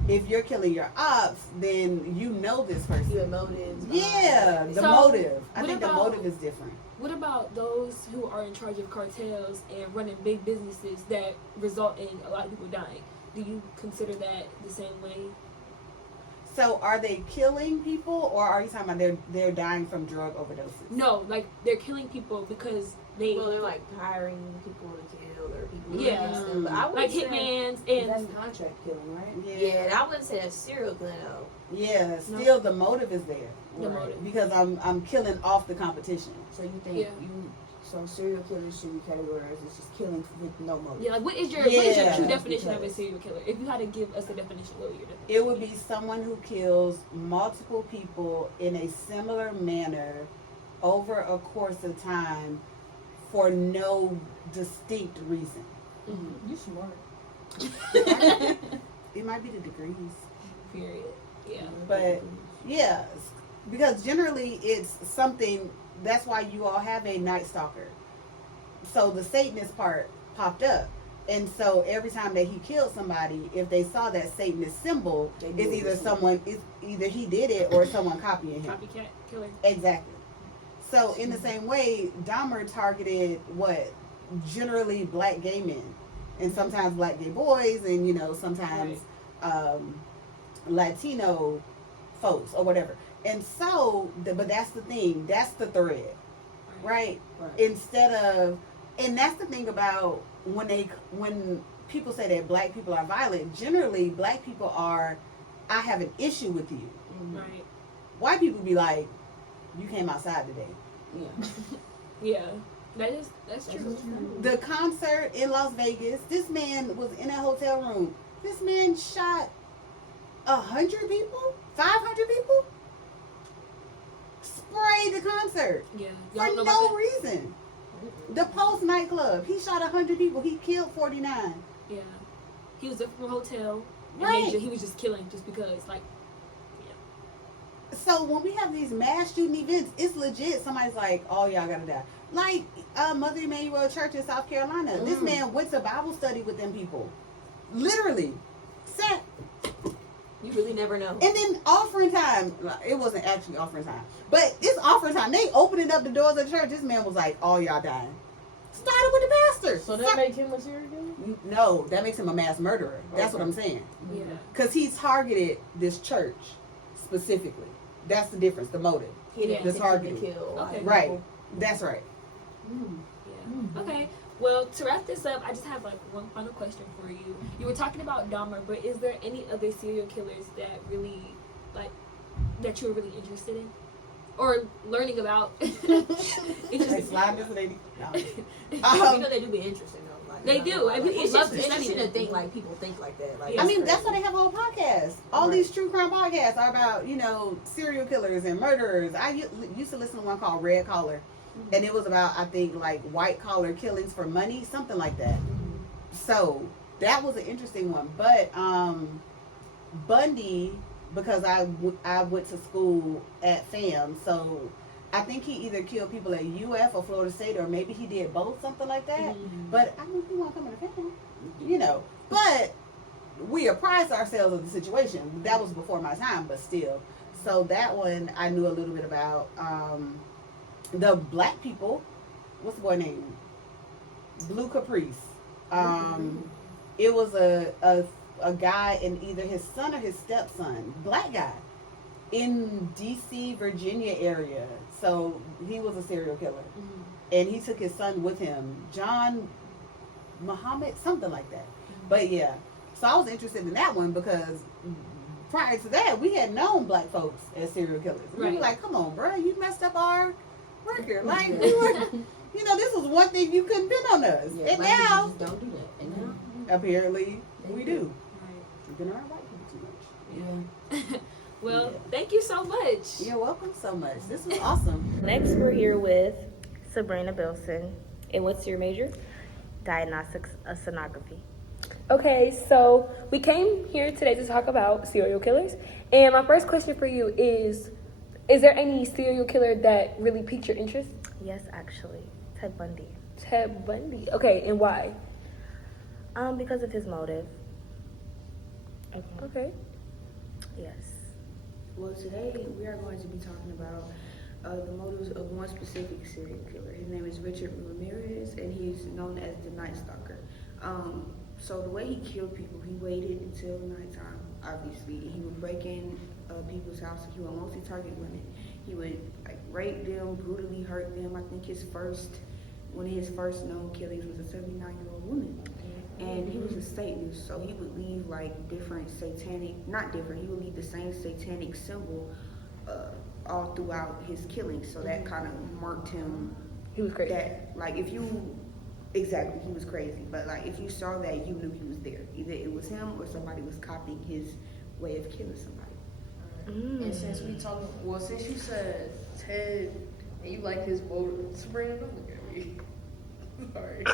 If you're killing your ops, then you know this person. You have motives. Yeah, the So, motive. I what think the about- motive is different. What about those who are in charge of cartels and running big businesses that result in a lot of people dying? Do you consider that the same way? So are they killing people, or are you talking about they're dying from drug overdoses? No, like they're killing people because they Well, they're like hiring people to kill or people Yeah. against them. But I like wouldn't say, hitmans That's and contract killing, right? yeah, I wouldn't say that's serial killing though. Yeah, still the motive is there. The motive. Because I'm killing off the competition. So you think Yeah. so serial killers should be categorized as just killing with no motive? yeah, like what is your true Yeah, definition of a because- serial killer? If you had to give us a definition, what would your definition? It would be someone who kills multiple people in a similar manner over a course of time for no distinct reason. You smart. It might be the degrees. Period. Yeah. But yeah, because generally it's something, that's why you all have a Night Stalker. So the Satanist part popped up. And so every time that he killed somebody, if they saw that Satanist symbol, They it's knew it either was him. someone, it's either he did it or someone copying him. Copycat killer. Exactly. So in the same way, Dahmer targeted generally black gay men, and sometimes black gay boys, and sometimes Latino folks or whatever. And so, but that's the thing. That's the thread, right? Right. Instead of, and that's the thing about when people say that black people are violent. Generally, black people are, I have an issue with you. Right. White people be like, you came outside today. Yeah. Yeah. That's true. The concert in Las Vegas, this man was in a hotel room. This man shot 100 people, 500 people, sprayed the concert Yeah. for Y'all know about no that? reason. The Post nightclub, he shot 100 people. He killed 49. Yeah. He was up from a hotel. And Right. he was just killing just because, like, So when we have these mass shooting events, it's legit. Somebody's like, "Oh, y'all gotta die." Like Mother Emanuel Church in South Carolina. This man went to Bible study with them people. Literally. Sat. You really never know. And then offering time. It wasn't actually offering time. But it's offering time. They opening up the doors of the church. This man was like, all y'all dying. Started with the pastor. So that make him a serial killer? No, that makes him a mass murderer. That's what I'm saying. Yeah. Because he targeted this church specifically. That's the difference, the motive. He didn't The think targeting. he could kill. Okay. Right. That's right. Yeah. Okay. Well, to wrap this up, I just have like one final question for you. You were talking about Dahmer, but is there any other serial killers that really, like, that you were really interested in, or learning about? They Interested. slide this lady. No. You know they do be interesting though. Like, They you know, do, like, and people it's love just to interesting study to them. think like people think like that. Like, Yeah. I mean, that's that's why they have whole podcasts. All these true crime podcasts are about, serial killers and murderers. I used to listen to one called Red Collar, and it was about, I think, like white collar killings for money, something like that. So that was an interesting one. But Bundy, because I went to school at FAM, so I think he either killed people at UF or Florida State, or maybe he did both, something like that. But I don't think want to come to FAM, But we apprised ourselves of the situation. That was before my time, but still. So that one I knew a little bit about. The black people, what's the boy name? Blue Caprice. It was a guy, and either his son or his stepson, black guy, in DC, Virginia area. So he was a serial killer, and he took his son with him, John Muhammad, something like that. But yeah, so I was interested in that one because prior to that, we had known black folks as serial killers. We were Right. like, come on, bro, you messed up our record. Like, we were, this was one thing you couldn't pin on us. Yeah, And black now, people just don't do that. And now, apparently, we do. We've been around white people too much. Well, thank you so much. You're welcome so much. This was awesome. Next, we're here with Sabrina Bilson, And what's your major? diagnostics of sonography. Okay, so we came here today to talk about serial killers. And my first question for you is there any serial killer that really piqued your interest? Yes, actually, Ted Bundy. Ted Bundy. Okay, and why? Because of his motive. Okay. Yes. well, today we are going to be talking about the motives of one specific serial killer. His name is Richard Ramirez, and he's known as the Night Stalker. So the way he killed people, he waited until nighttime. Obviously, he would break in people's houses. He would mostly target women. He would rape them, brutally hurt them. I think one of his first known killings was a 79-year-old woman. And he was a Satanist, so he would leave different satanic, not different, he would leave the same satanic symbol all throughout his killings. So that kind of marked him. He was crazy. Exactly, he was crazy. But if you saw that, you knew he was there. Either it was him or somebody was copying his way of killing somebody. And since you said Ted and you like his motive, Sabrina, don't look at me. Sorry.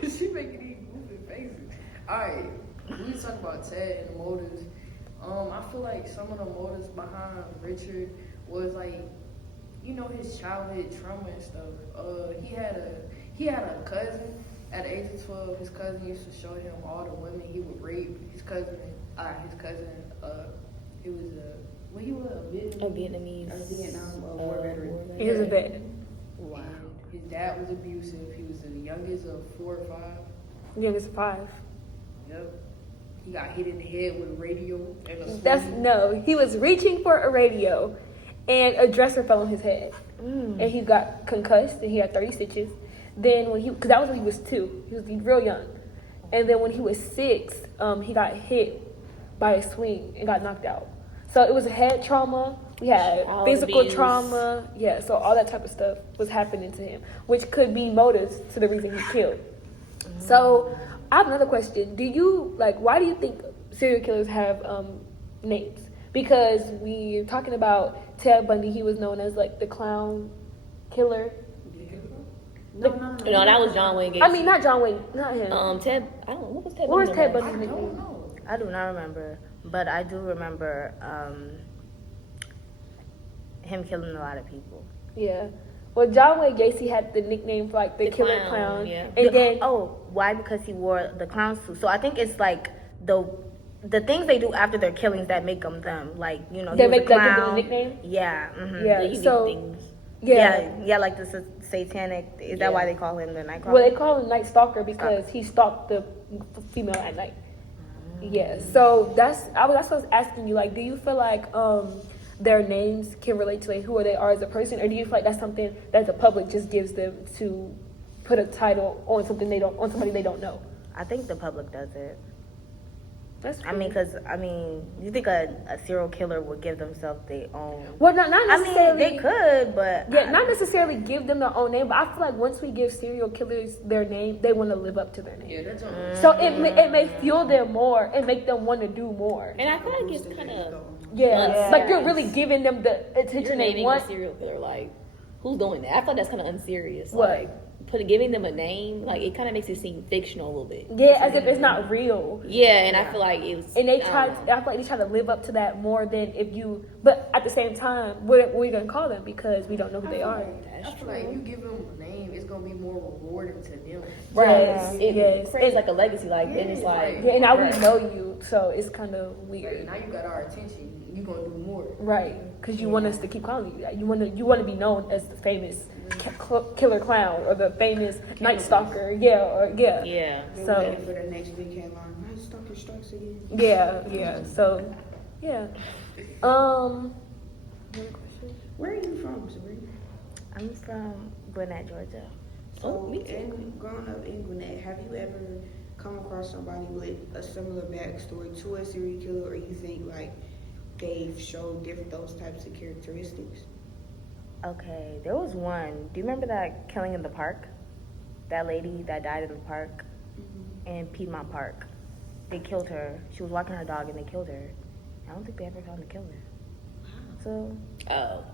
Cause she making these moving faces. Alright, we talk about Ted and the motives. I feel like some of the motives behind Richard was his childhood trauma and stuff. He had a cousin at the age of 12. His cousin used to show him all the women he would rape. His cousin, he was a Vietnamese. A Vietnam War veteran. He was a vet. Wow. His dad was abusive. He was the youngest of 4 or 5. Youngest of 5. Yep. He got hit in the head with a radio and a No, he was reaching for a radio and a dresser fell on his head. And he got concussed and he had 30 stitches. Then because that was when he was 2, he was real young. And then when he was 6, he got hit by a swing and got knocked out. So it was a head trauma. We had physical abuse. trauma. Yeah, so all that type of stuff was happening to him, which could be motives to the reason he killed. So I have another question. Why do you think serial killers have names? Because we're talking about Ted Bundy. He was known as the clown killer. No, that was John Wayne Gacy. I mean, not John Wayne, not him. Ted. I don't know what was Ted. What was Bundy's Ted name? Bundy's nickname? I do not remember, but I do remember him killing a lot of people. Yeah. Well, John Wayne Gacy had the nickname for like the killer clown. yeah. And then Why? Because he wore the clown suit. So I think it's like the things they do after their killings that make them them. Like, you know, they he was make a like give them a clown. nickname. Yeah. Mm-hmm. Yeah. So Yeah, like the satanic. Is that why they call him the Nightcrawler? Well, they call him Night Stalker because he stalked the female at night. Yeah. So that's what I was asking you. Like, do you feel like their names can relate to like who they are as a person, or do you feel like that's something that the public just gives them to put a title on something somebody they don't know? I think the public does it. That's true. I mean, because you think a serial killer would give themselves their own? Well, not necessarily. I mean, they could, but yeah, not necessarily give them their own name. But I feel like once we give serial killers their name, they want to live up to their name. Yeah, that's all. So it may fuel them more and make them want to do more. And I feel like it's kind of like you're really giving them the attention they naming want. a serial killer. Like, who's doing that? I feel like that's kind of unserious. What? Like, giving them a name, like it kind of makes it seem fictional a little bit. Yeah, as if it's not real. Yeah, and I feel like it was. And I feel like they try to live up to that more than if you. But at the same time, what are we gonna call them because we don't know who they are? I feel like you give them a name, it's gonna be more rewarding to them. Right. It creates like a legacy, like then it's like and now we know you, so it's kind of weird. Now you got our attention. You gonna do more. Right, because you want us to keep calling you that. You want to be known as the famous killer clown or the famous Night Stalker. Yeah. So Waiting for the next big headline. Night Stalker strikes again. yeah. So yeah. Where are you from, Sabrina? I'm from Gwinnett, Georgia. So, growing up in Gwinnett, have you ever come across somebody with a similar backstory to a serial killer, or you think like they've showed those types of characteristics? Okay, there was one. Do you remember that killing in the park? That lady that died in the park in Piedmont Park. They killed her. She was walking her dog and they killed her. I don't think they ever found the killer. So.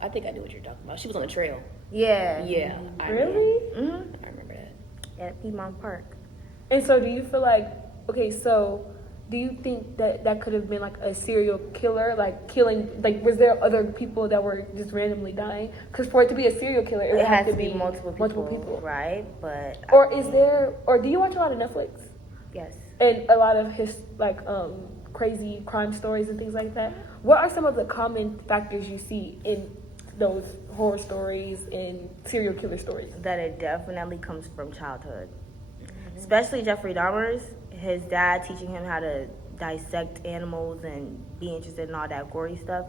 I think I knew what you're talking about. She was on the trail. Yeah. Yeah. Really? I remember that. At Piedmont Park. And so, do you feel like do you think that could have been like a serial killer, like killing, like was there other people that were just randomly dying? Because for it to be a serial killer, it would have to be multiple people, right? But or do you watch a lot of Netflix? Yes. And a lot of crazy crime stories and things like that. What are some of the common factors you see in those horror stories and serial killer stories? That it definitely comes from childhood. Especially Jeffrey Dahmer's, his dad teaching him how to dissect animals and be interested in all that gory stuff.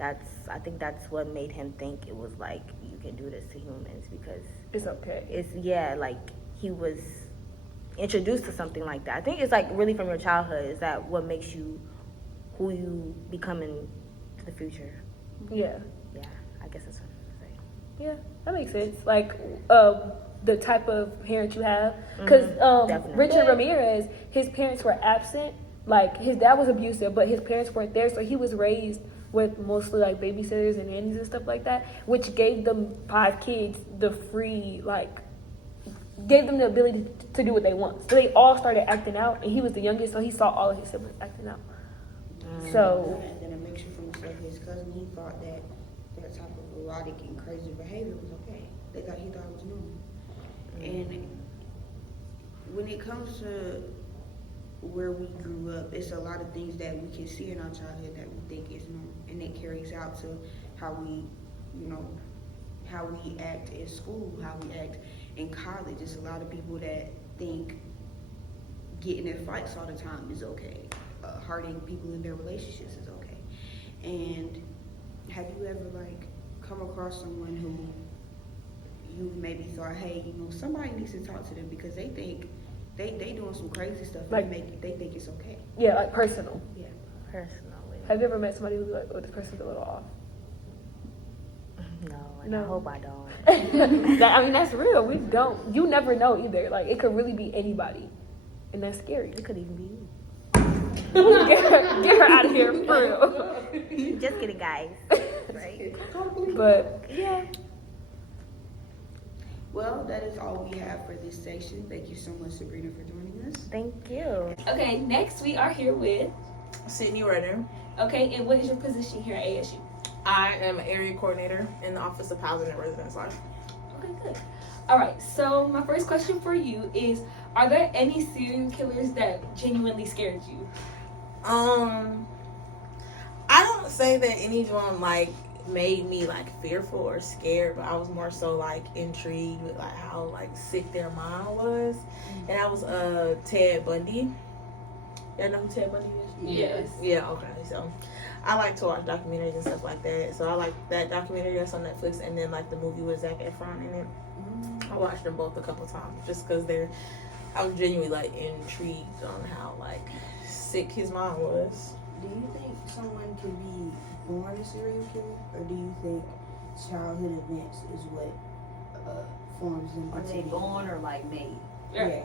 I think that's what made him think it was like, you can do this to humans because it's okay. Like he was introduced to something like that. I think it's like really from your childhood. Is that what makes you who you become in the future? Yeah. Yeah, I guess that's what I'm saying. Yeah, that makes sense. Like, the type of parent you have. Because Richard Ramirez, his parents were absent. Like, his dad was abusive, but his parents weren't there. So he was raised with mostly, like, babysitters and nannies and stuff like that, which gave them 5 kids the free, gave them the ability to do what they want. So they all started acting out, and he was the youngest, so he saw all of his siblings acting out. So... And then a mixture from his cousin, he thought that type of erotic and crazy behavior was okay. He thought it was normal. And when it comes to where we grew up, it's a lot of things that we can see in our childhood that we think is normal, and it carries out to how we act in school, how we act in college. It's a lot of people that think getting in fights all the time is okay, hurting people in their relationships is okay. And have you ever come across someone who you maybe thought, hey, somebody needs to talk to them because they think they doing some crazy stuff and they think it's okay. Yeah, like personal. Yeah. Personally. Have you ever met somebody who's like, oh, this person's a little off? No, I hope I don't. That's real. We don't. You never know either. Like, it could really be anybody. And that's scary. It could even be you. get her out of here, for real. Just kidding, guys. Right? But, yeah. Well, that is all we have for this section. Thank you so much, Sabrina, for joining us. Thank you. Okay, next we are here with Sydney Redder. Okay, and what is your position here at ASU? I am an area coordinator in the Office of Housing and Residence Life. Okay, good. All right. So my first question for you is: are there any serial killers that genuinely scared you? I don't say that anyone like made me like fearful or scared, but I was more so like intrigued with like how like sick their mind was, and that was Ted Bundy. Y'all know who Ted Bundy is? Yes. Yeah. Okay. So I like to watch documentaries and stuff like that. So I like that documentary that's on Netflix, and then like the movie with Zac Efron in it. I watched them both a couple times just because I was genuinely like intrigued on how like sick his mind was. Do you think someone can be born a serial killer, or do you think childhood events is what forms them? Are they born or like made? Yeah.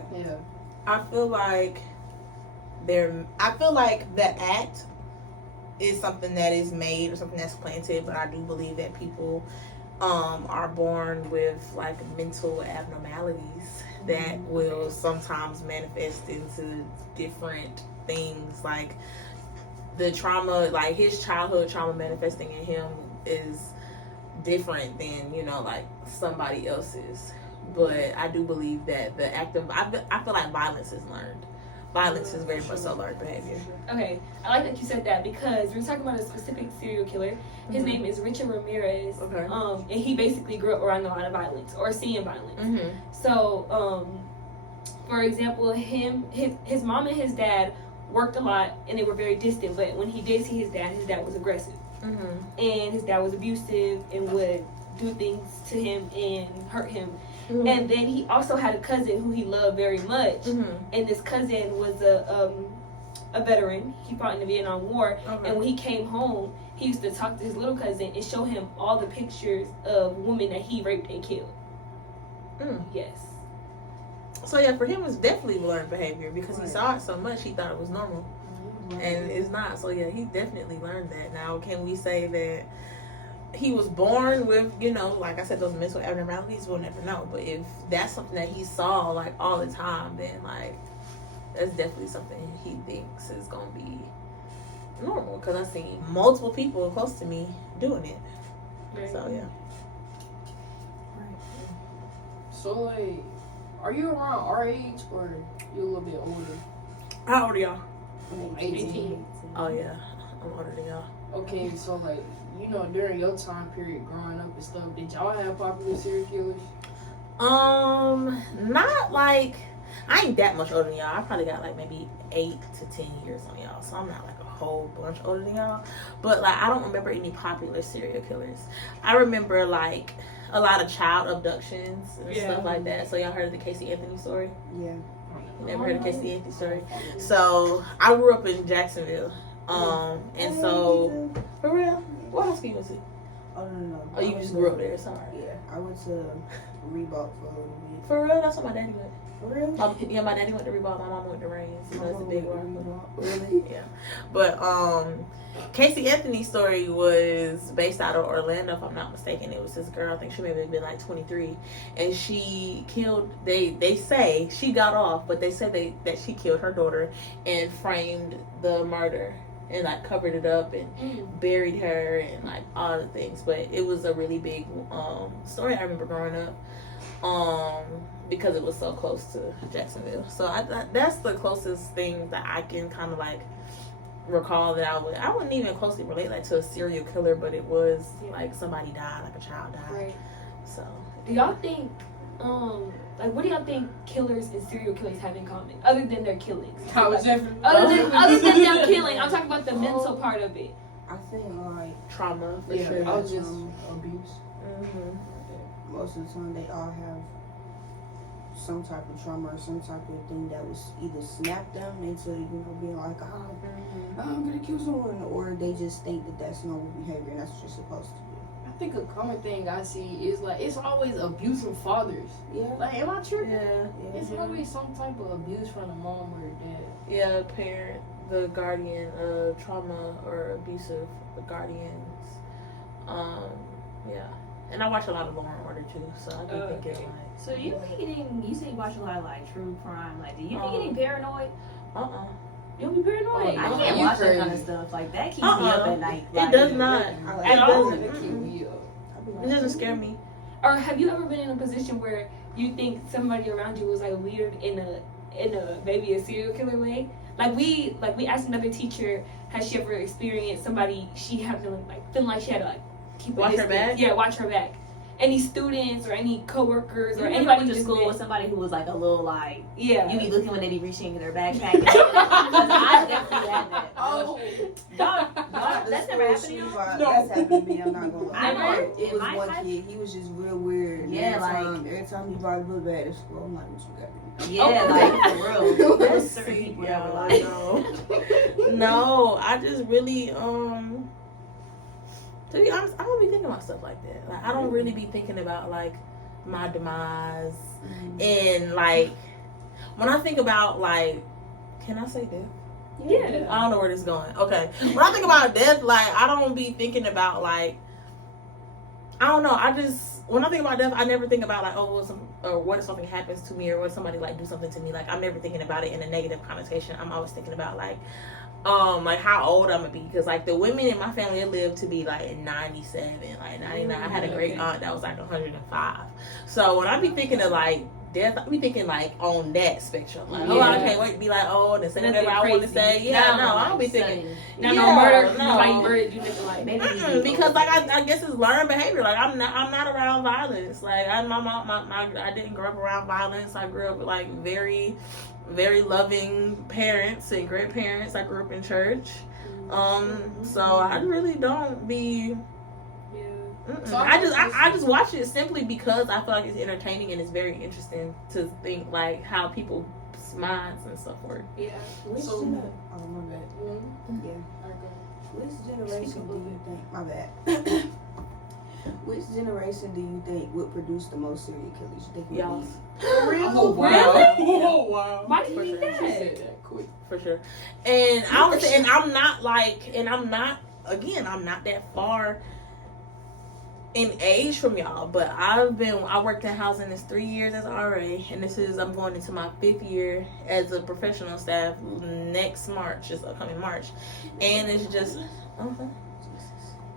I feel like the act is something that is made or something that's planted, but I do believe that people are born with like mental abnormalities that will sometimes manifest into different things. Like the trauma, like his childhood trauma manifesting in him is different than, you know, like somebody else's. But I do believe that the act of, I feel like violence is learned. Violence is very much so learned behavior. Okay, I like that you said that because we're talking about a specific serial killer. His name is Richard Ramirez. Okay. And he basically grew up around a lot of violence or seeing violence. So, for example, his mom and his dad worked a lot and they were very distant. But when he did see his dad was aggressive, and his dad was abusive and would do things to him and hurt him. And then he also had a cousin who he loved very much, and this cousin was a veteran. He fought in the Vietnam War, and when he came home, he used to talk to his little cousin and show him all the pictures of women that he raped and killed. Yes. So yeah, for him it's definitely learned behavior because he saw it so much he thought it was normal, and it's not. So yeah, he definitely learned that. Now, can we say that he was born with, you know, like I said, those mental abnormalities? We'll never know. But if that's something that he saw like all the time, then like that's definitely something he thinks is gonna be normal. Because I've seen multiple people close to me doing it. So yeah. So like, are you around our age or you a little bit older? How old are y'all? 18. Oh yeah, I'm older than y'all. Okay, so like, you know, during your time period growing up and stuff, did y'all have popular serial killers? Not like, I ain't that much older than y'all. I probably got like maybe 8 to 10 years on y'all, so I'm not like a whole bunch older than y'all. But like, I don't remember any popular serial killers. I remember like a lot of child abductions and stuff like that. So y'all heard of the Casey Anthony story? Yeah. You never heard of Casey Anthony story? So I grew up in Jacksonville, and so for real, what high school was it? Oh no. Oh, you just grew up there. Sorry. Yeah, I went to Reebok for a little bit. For real, that's what my daddy went. For real? My daddy went to Reebok. My mom went to Reigns. You know, it's a big one. Really? Yeah. But Casey Anthony's story was based out of Orlando, if I'm not mistaken. It was this girl, I think she maybe been like 23, and she killed. They say she got off, but they said that she killed her daughter and framed the murder and like covered it up and buried her and like all the things. But it was a really big story. I remember growing up because it was so close to Jacksonville. So that's the closest thing that I can kind of like recall that I wouldn't even closely relate like to a serial killer, but it was like somebody died, like a child died. Right. So do y'all think like, what do y'all think killers and serial killers have in common, other than their killings? How is different? Other than them killing, I'm talking about the mental part of it. I think like trauma for Yeah, sure. I was just abuse. most of the time they all have some type of trauma or some type of thing that was either snapped them into, you know, being like, I'm gonna kill someone, or they just think that that's normal behavior and that's what you're supposed to do. I think a common thing I see is like, it's always abusive fathers. Yeah. Like, am I tripping? Yeah. It's always some type of abuse from the mom or the dad. Yeah, parent, the guardian, trauma or abusive guardians. Yeah. And I watch a lot of Law and Order too, so I do think it's like. So you be getting, you say you watch a lot of like true crime, like do you be getting paranoid? You don't be paranoid? I can't watch that kind of stuff. Like that keeps me up at night. It does not. At all? It doesn't scare me. or have you ever been in a position where you think somebody around you was like weird in a maybe a serial killer way? Like we asked another teacher, has she ever experienced somebody she had feeling like she had to like keep Watch her back? Yeah, watch her back. Any students or any coworkers or Or anybody anybody to just school been- with somebody who was like a little like, Yeah. you be looking when they be reaching in their backpack. Because I definitely had that. Oh, That's never happened to you? That's happened to me. I'm not gonna lie. Never? It was My one high- kid. He was just real weird. Yeah, every time he brought a book bag to school, I'm like, what you got? Yeah, like for real. There's certain people that were like, No, I just really to be honest, I don't be thinking about stuff like that. Like I don't really be thinking about like my demise and like when I think about like, can I say death? Yeah. I don't know where this is going. Okay. When I think about death, like I don't be thinking about like, I don't know. When I think about death, I never think about like, what if something happens to me or what somebody like do something to me. Like I'm never thinking about it in a negative connotation. I'm always thinking about like how old I'm gonna be, because like the women in my family, they lived to be like 97, like 99. I had a great aunt that was like 105. So when I be thinking of like death, I be thinking like on that spectrum. Like, I can't wait to be like old and say whatever I want to say. Yeah, no, I don't be thinking. No murder. Nobody murdered you. Nothing like maybe because like I guess it's learned behavior. Like I'm not around violence. Like I didn't grow up around violence. I grew up with like very, very loving parents and grandparents. I grew up in church. So I really don't be. So I just watch it simply because I feel like it's entertaining and it's very interesting to think like how people's minds and stuff work. Yeah. Which generation do you think? My bad. Which generation do you think would produce the most serial killers? You think Y'all. Oh, wow. Oh, wow. Why do you think that? For sure. And I would say, I'm not that far in age from y'all, but I worked in housing this 3 years as an RA, and I'm going into my 5th year as a professional staff next March, is upcoming March, and it's just,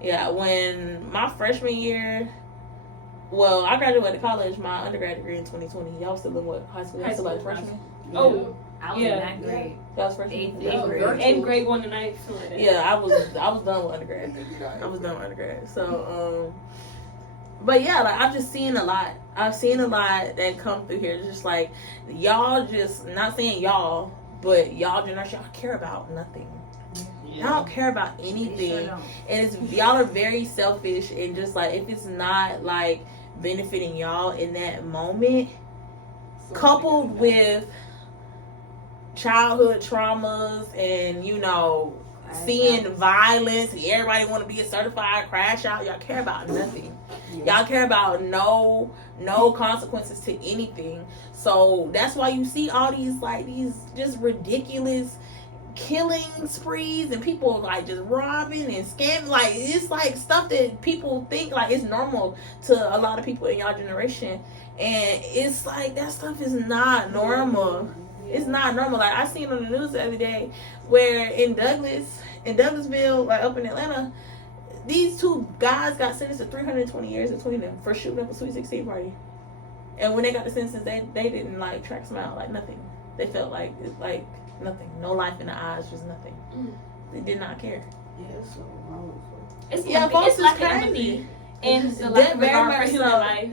when my freshman year, well, I graduated college, my undergrad degree in 2020. Y'all still in what, high school? Y'all still like freshman? Oh, I was in 9th grade. Y'all was freshman? 8th grade, 1 to 9th. Yeah, I was done with undergrad. So, but yeah, like I've just seen a lot. I've seen a lot that come through here. Just like y'all, just not saying y'all, but y'all generation, y'all care about nothing. Y'all don't care about anything, and y'all are very selfish. And just like if it's not like benefiting y'all in that moment, coupled with childhood traumas and seeing violence, everybody want to be a certified crash out. Y'all care about nothing. Y'all care about no consequences to anything. So that's why you see all these just ridiculous killing sprees and people like just robbing and scamming. Like it's like stuff that people think like it's normal to a lot of people in y'all generation, and it's like that stuff is not normal. It's not normal. Like I seen on the news the other day where in Douglasville, like up in Atlanta, these 2 guys got sentenced to 320 years between them for shooting up a Sweet 16 party. And when they got the sentences, they didn't like track them out, like nothing. They felt like nothing. No life in the eyes, just nothing. They did not care. It's lack of empathy and the lack of regard for human life.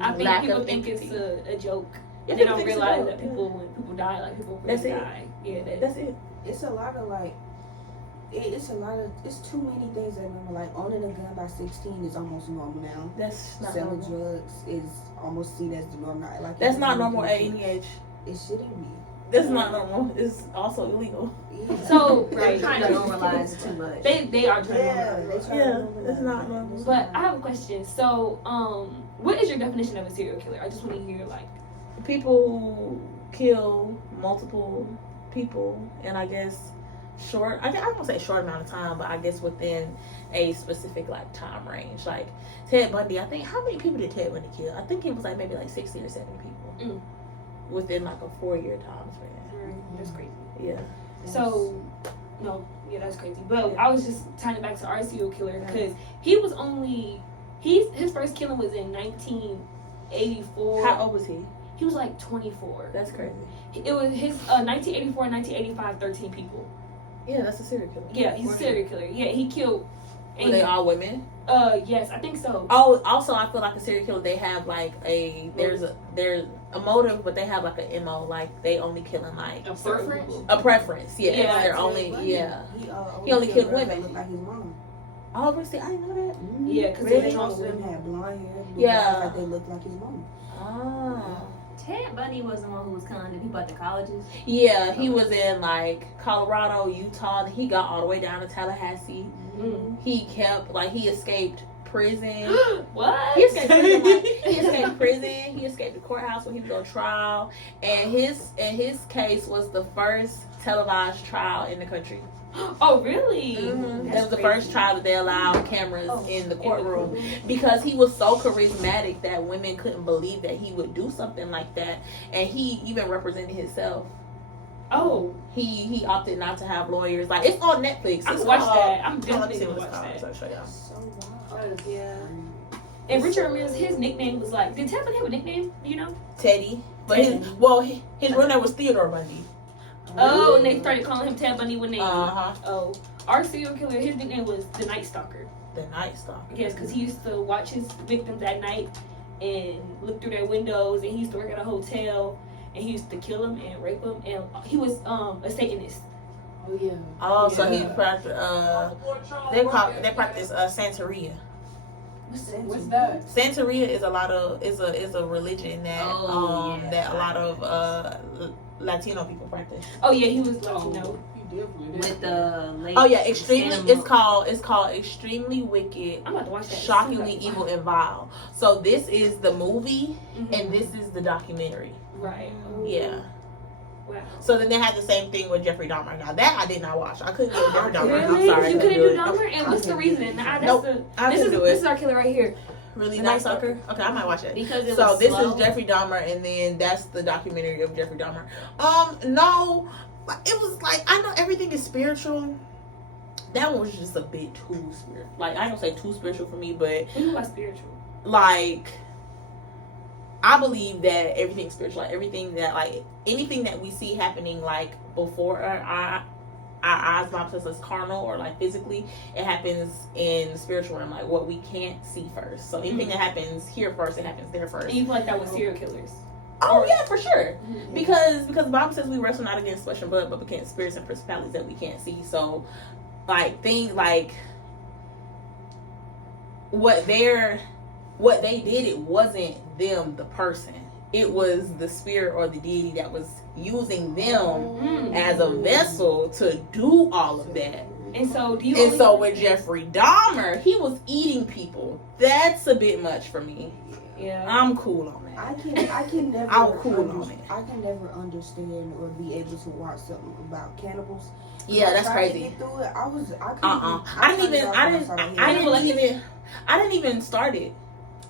I think people think it's a joke. They don't realize that when people die, like people really die. Yeah, that's it. It's a lot of it's too many things that normal. Like owning a gun by 16 is almost normal now. That's not selling normal. drugs is almost seen as the normal. Like that's not normal at any age. It shouldn't be. That's not normal. It's also illegal. Yeah. So they're trying to normalize too much. They are trying to normalize. Yeah, it's not normal. But I have a question. So, what is your definition of a serial killer? I just want to hear people who kill multiple people, and I guess I won't say short amount of time, but I guess within a specific like time range. Like Ted Bundy, I think, how many people did Ted Bundy kill? I think it was like maybe like 60 or 70 people within like a 4-year time span. That's crazy. Yeah. So, that's crazy. But I was just tying it back to our serial killer because he was only His first killing was in 1984. How old was he? He was like 24. That's crazy. It was his 1984 and 1985, 13 people. Yeah, that's a serial killer. Yeah, he's a serial killer. Yeah, he killed. Were they all women? Yes, I think so. Oh, also, I feel like a serial killer, they have like there's a motive, but they have like an MO, like they only killing like A preference? a preference. Yeah, Yeah, they're only He only killed killed girls that women. look like his mom. Oh, really? I didn't know that. Yeah, because Really? Most of them had blonde hair. Blue Yeah. eyes, like they looked like his mom. Oh. Ted Bundy was the one who was killing the people at the colleges. Yeah, he was in like Colorado, Utah, and he got all the way down to Tallahassee. He kept he escaped prison. What? He escaped prison. He escaped prison. He escaped the courthouse when he was on trial, and his case was the first televised trial in the country. Oh, really? That was the first trial that they allowed cameras in the courtroom because he was so charismatic that women couldn't believe that he would do something like that, and he even represented himself. Oh, he opted not to have lawyers. Like, it's on Netflix. I'm It's watch called- that. I'm Let me definitely see gonna what it's watch called. that. So I'll show y'all. So wild. Yeah. And Richard Ramirez, his nickname was like, did Ted Bundy have a nickname? Do you know? Teddy, but Teddy. his real name was Theodore Bundy. Oh, and they started calling him Ted Bundy when they. Uh-huh. Oh, our serial killer, his nickname was the Night Stalker. The Night Stalker. Yes, because he used to watch his victims at night and look through their windows, and he used to work at a hotel, and he used to kill them and rape them, and he was a Satanist. Oh yeah. Oh, so he practiced. They practice Santeria. What's that? Santeria is is a religion that that a lot of Latino people practice. Oh yeah, he was Latino. With the late Oh yeah, extremely. Santa It's called Extremely Wicked, I'm about to watch that. Shockingly Evil and Vile. So this is the movie, and this is the documentary. Right. Yeah. Wow. So then they had the same thing with Jeffrey Dahmer. Now that I did not watch. I couldn't do Jeffrey Dahmer. I'm Really? sorry. You I couldn't do it. Dahmer? And what's the reason? Nah, that's Nope, I this couldn't is do it. this is our killer right here. Really The Night Night Stalker? Okay, I might watch it. because it So was this slow. is Jeffrey Dahmer, and then that's the documentary of Jeffrey Dahmer. No, it was like, I know everything is spiritual. That one was just a bit too spiritual. Like, I don't say too spiritual for me, but What do you mean by spiritual? like, I believe that everything's spiritual. Like, everything that, like, anything that we see happening, like, before our eyes, Bob says, is carnal or, like, physically, it happens in the spiritual realm, like, what we can't see first. So anything that happens here first, it happens there first. And you feel like that was serial killers? Oh yeah, for sure. Because the Bible says we wrestle not against flesh and blood, but against spirits and principalities that we can't see. So, like, things like what they did, it wasn't them, the person. It was the spirit or the deity that was using them as a vessel to do all of that. And so do you? And only- so with Jeffrey Dahmer, he was eating people. That's a bit much for me. Yeah. I'm cool on that. I can never. I'm cool on it. I can never understand or be able to watch something about cannibals. Yeah, that's I tried to crazy. get through it. I couldn't. I didn't even start it.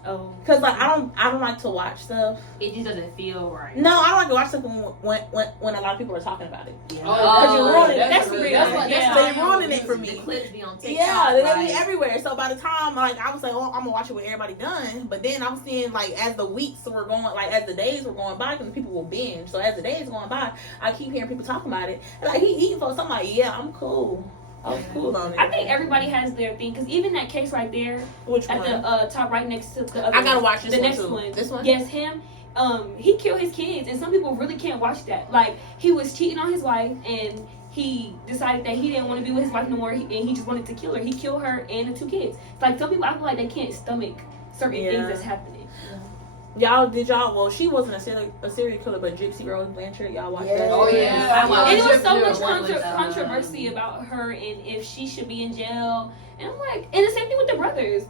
Oh. Cause like I don't like to watch stuff. It just doesn't feel right. No, I don't like to watch stuff when a lot of people are talking about it. Yeah. Cause you're ruining it. That's real. They're ruining it for me. The clips be on TikTok. Yeah, they're like, be everywhere. So by the time like I was like, oh, I'm gonna watch it with everybody done. But then I'm seeing like as the weeks were going, like as the days were going by, because people will binge. So as the days going by, I keep hearing people talking about it. And like he eating folks, I'm like, yeah, I'm cool. I was cool on it. I think everybody has their thing, because even that case right there, Which at one? the top right next to the other I gotta one, watch this the one next too. one. This one? Yes, him. He killed his kids, and some people really can't watch that. Like, he was cheating on his wife, and he decided that he didn't want to be with his wife no more, and he just wanted to kill her. He killed her and the 2 kids. It's like, some people, I feel like they can't stomach certain things that's happening. Well, she wasn't a serial killer, but Gypsy Rose Blanchard, y'all watched that? Oh yeah. And it was so much Yeah. controversy about her and if she should be in jail. And I'm like, and the same thing with the brothers.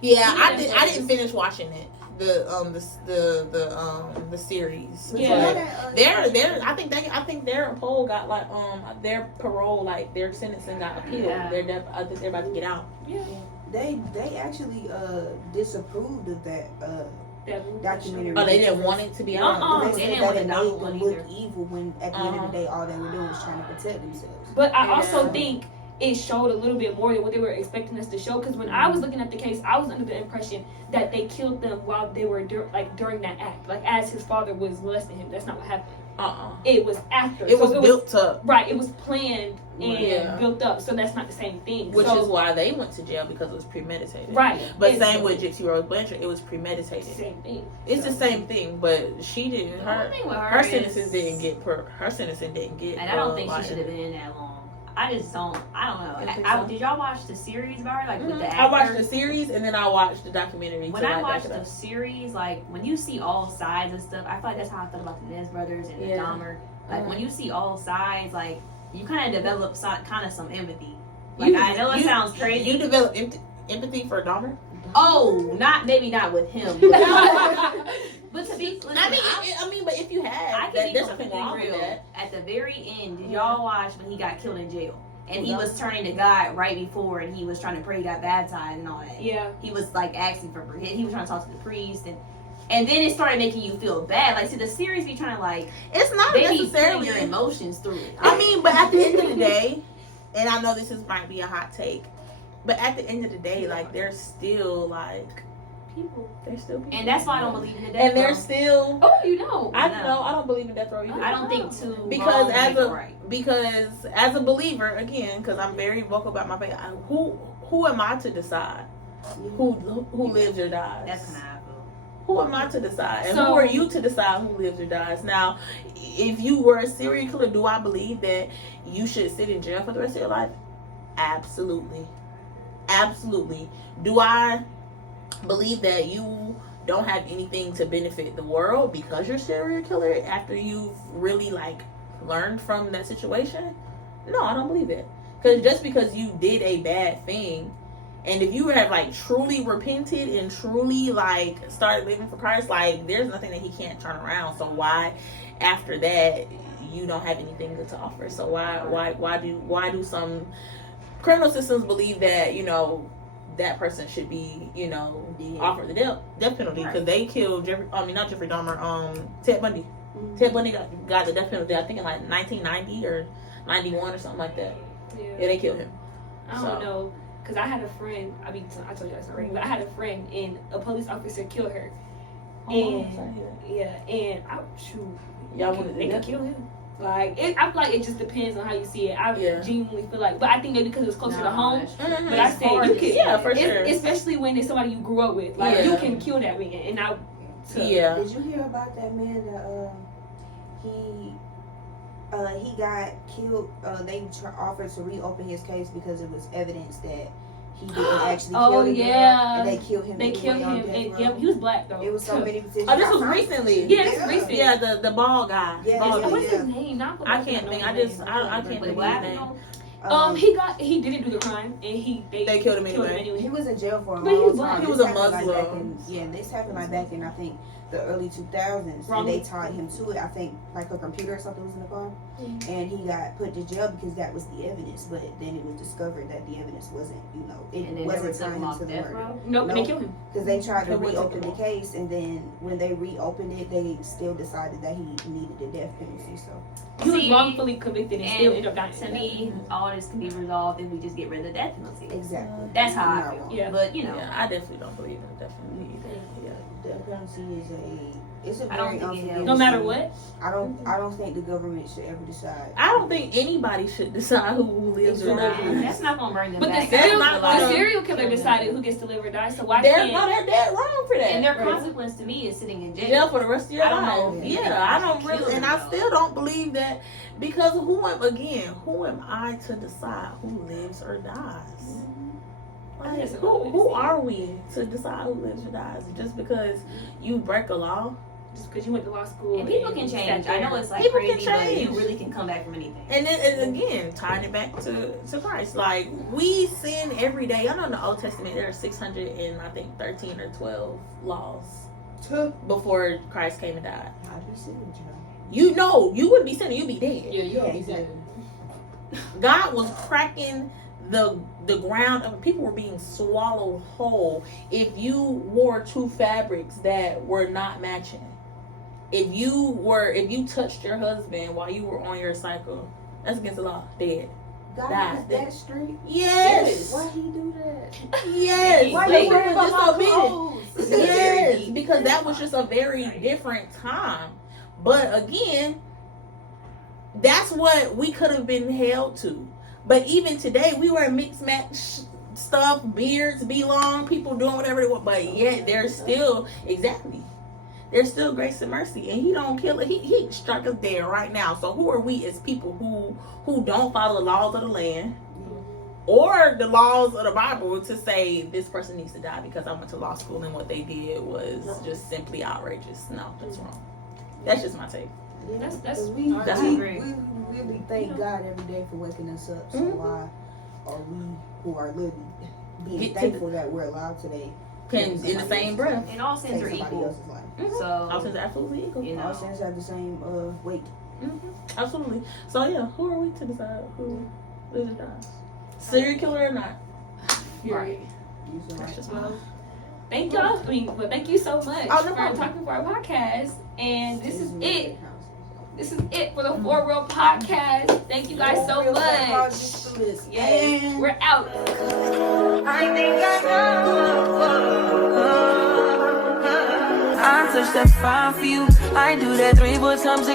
Yeah, I didn't finish watching it. The series. Yeah. They're I think their poll got like their parole, like their sentencing got appealed. Yeah. I think they're about to get out. Yeah. They actually disapproved of that documentary. Oh, they didn't want it to be out. They They said didn't that want it it made not them one look either. evil when at the end of the day all they were doing was trying to protect themselves. But I also think it showed a little bit more than what they were expecting us to show. Because when I was looking at the case, I was under the impression that they killed them while they were during that act, like as his father was molesting him. That's not what happened. It was after. It was built up. Right. It was planned and built up. So that's not the same thing. Which is why they went to jail, because it was premeditated. Right. But same with Gypsy Rose Blanchard, it was premeditated. Same thing. It's the same thing, but she didn't. Her sentences didn't get her sentencing didn't get. And I don't think she should have been in that long. I don't know. Did y'all watch the series about her? Like with the actor? I watched the series and then I watched the documentary. When I watched the series, like when you see all sides and stuff, I feel like that's how I felt about the Nez brothers and the Dahmer. Like when you see all sides, like you kind of develop kind of some empathy. Like I know it sounds crazy. You develop empathy for Dahmer? Oh, maybe not with him. But to be, listen, I mean, but if you had, I can there's be nothing completely wrong with real. that. At the very end, did y'all watch when he got killed in jail? And he was turning to God right before, and he was trying to pray, he got baptized and all that. Yeah. He was like asking for, he was trying to talk to the priest, and then it started making you feel bad. Like, see, the series be trying to like, it's not they necessarily be your emotions through it. I mean, but at the end of the day, and I know this might be a hot take, but at the end of the day, like, they're still like people. They're still people. And that's why I don't believe in the death and row. they're still. Oh, you know. I don't believe in death row either. I don't think too. Because as a believer, again, because I'm very vocal about my faith, who am I to decide who lives or dies? That's kind of how I feel. Who am I to decide? And who are you to decide who lives or dies? Now, if you were a serial killer, do I believe that you should sit in jail for the rest of your life? Absolutely. Absolutely. Do I believe that you don't have anything to benefit the world because you're a serial killer after you've really like learned from that situation? No, I don't believe it. Because just because you did a bad thing, and if you have like truly repented and truly like started living for Christ, like there's nothing that he can't turn around. So why after that you don't have anything good to offer? So why do some criminal systems believe that, you know, that person should be, you know, offered the death penalty because they killed not Jeffrey Dahmer, Ted Bundy. Mm-hmm. Ted Bundy got the death penalty, I think in like 1990 or 91 or something like that. Yeah, they killed him. I don't know, because I had a friend, I told you that's already, but I had a friend and a police officer killed her. And y'all wanted they could kill him. Like, I feel like it just depends on how you see it. I genuinely feel like, but I think maybe because it's closer to home. Mm-hmm. But I say you can, for sure. Especially when it's somebody you grew up with. Like, you can kill that man. And I, Did you hear about that man that he got killed? They offered to reopen his case because it was evidence that he didn't actually kill him. And they killed him. They killed him. And he was black though. It was so many petitions. Oh, this was recently. Yeah, this was recent. Yeah, the bald guy. What's his name? I can't think. I can't think of his name. He didn't do the crime, and they killed him anyway. He was in jail for a But he was long time. black. He was a Muslim. This happened like back in, I think, the early 2000s. And they tied him to it. I think like a computer or something was in the car. Mm-hmm. And he got put to jail because that was the evidence. But then it was discovered that the evidence wasn't, it wasn't tying him to the murder. Nope, they killed him. Because they tried to reopen the case, and then when they reopened it, they still decided that he needed the death penalty. So he was wrongfully convicted and still ended up dying. To me, all this can be resolved if we just get rid of the death penalty. Exactly. That's how I feel. Yeah. But I definitely don't believe in the death penalty either. Death penalty is a don't very think unforgiving. No matter what. I don't think the government should ever decide. I don't think anybody should decide who lives or dies. That's not gonna bring them but back. The serial killer decided who gets to live or die. So why can't? They're dead wrong for that. And their consequence to me is sitting in jail. Jail for the rest of your life. Know. Yeah, I don't really, and I still don't believe that because who am I to decide who lives or dies? Like, who are we to decide who lives or dies? Just because you break a law? Just because you went to law school. And people can change. I know it's like people crazy, can change. but you really can come back from anything. And then again, tying it back to Christ. Like, we sin every day. I know in the Old Testament there are 613 or 12 laws before Christ came and died. I'd be sinning, You wouldn't be sinning, you'd be dead. Yeah, you would be dead. God was cracking the ground of people were being swallowed whole if you wore two fabrics that were not matching. If you touched your husband while you were on your cycle, that's against the law, dead. God was that street? Yes. Why he do that? Yes. Why They you were worried about my disobedient. clothes? Yes, because that was just a very different time. But again, that's what we could have been held to. But even today, we wear mixed match stuff, beards be long, people doing whatever they want, but yet there's still there's still grace and mercy, and he don't kill it. He struck us dead right now. So who are we as people who don't follow the laws of the land or the laws of the Bible to say this person needs to die because I went to law school and what they did was just simply outrageous? No, that's wrong. That's just my take. We That's really thank God every day for waking us up. So why are we who are living being Get to thankful that we're alive today? Can in the same breath. And all sins are Take somebody equal. else's life. So All sins are absolutely equal. you All know, sins have the same weight. Absolutely. So yeah, who are we to decide who lives or dies? Serial killer or not? Right. That's just Well, thank y'all. Thank you so much Oh, no for problem. talking for our podcast. And this is it. This is it for the For Real podcast. Thank you guys so much. Yes, we're out. I touch that fine for you. I do that 3 more times.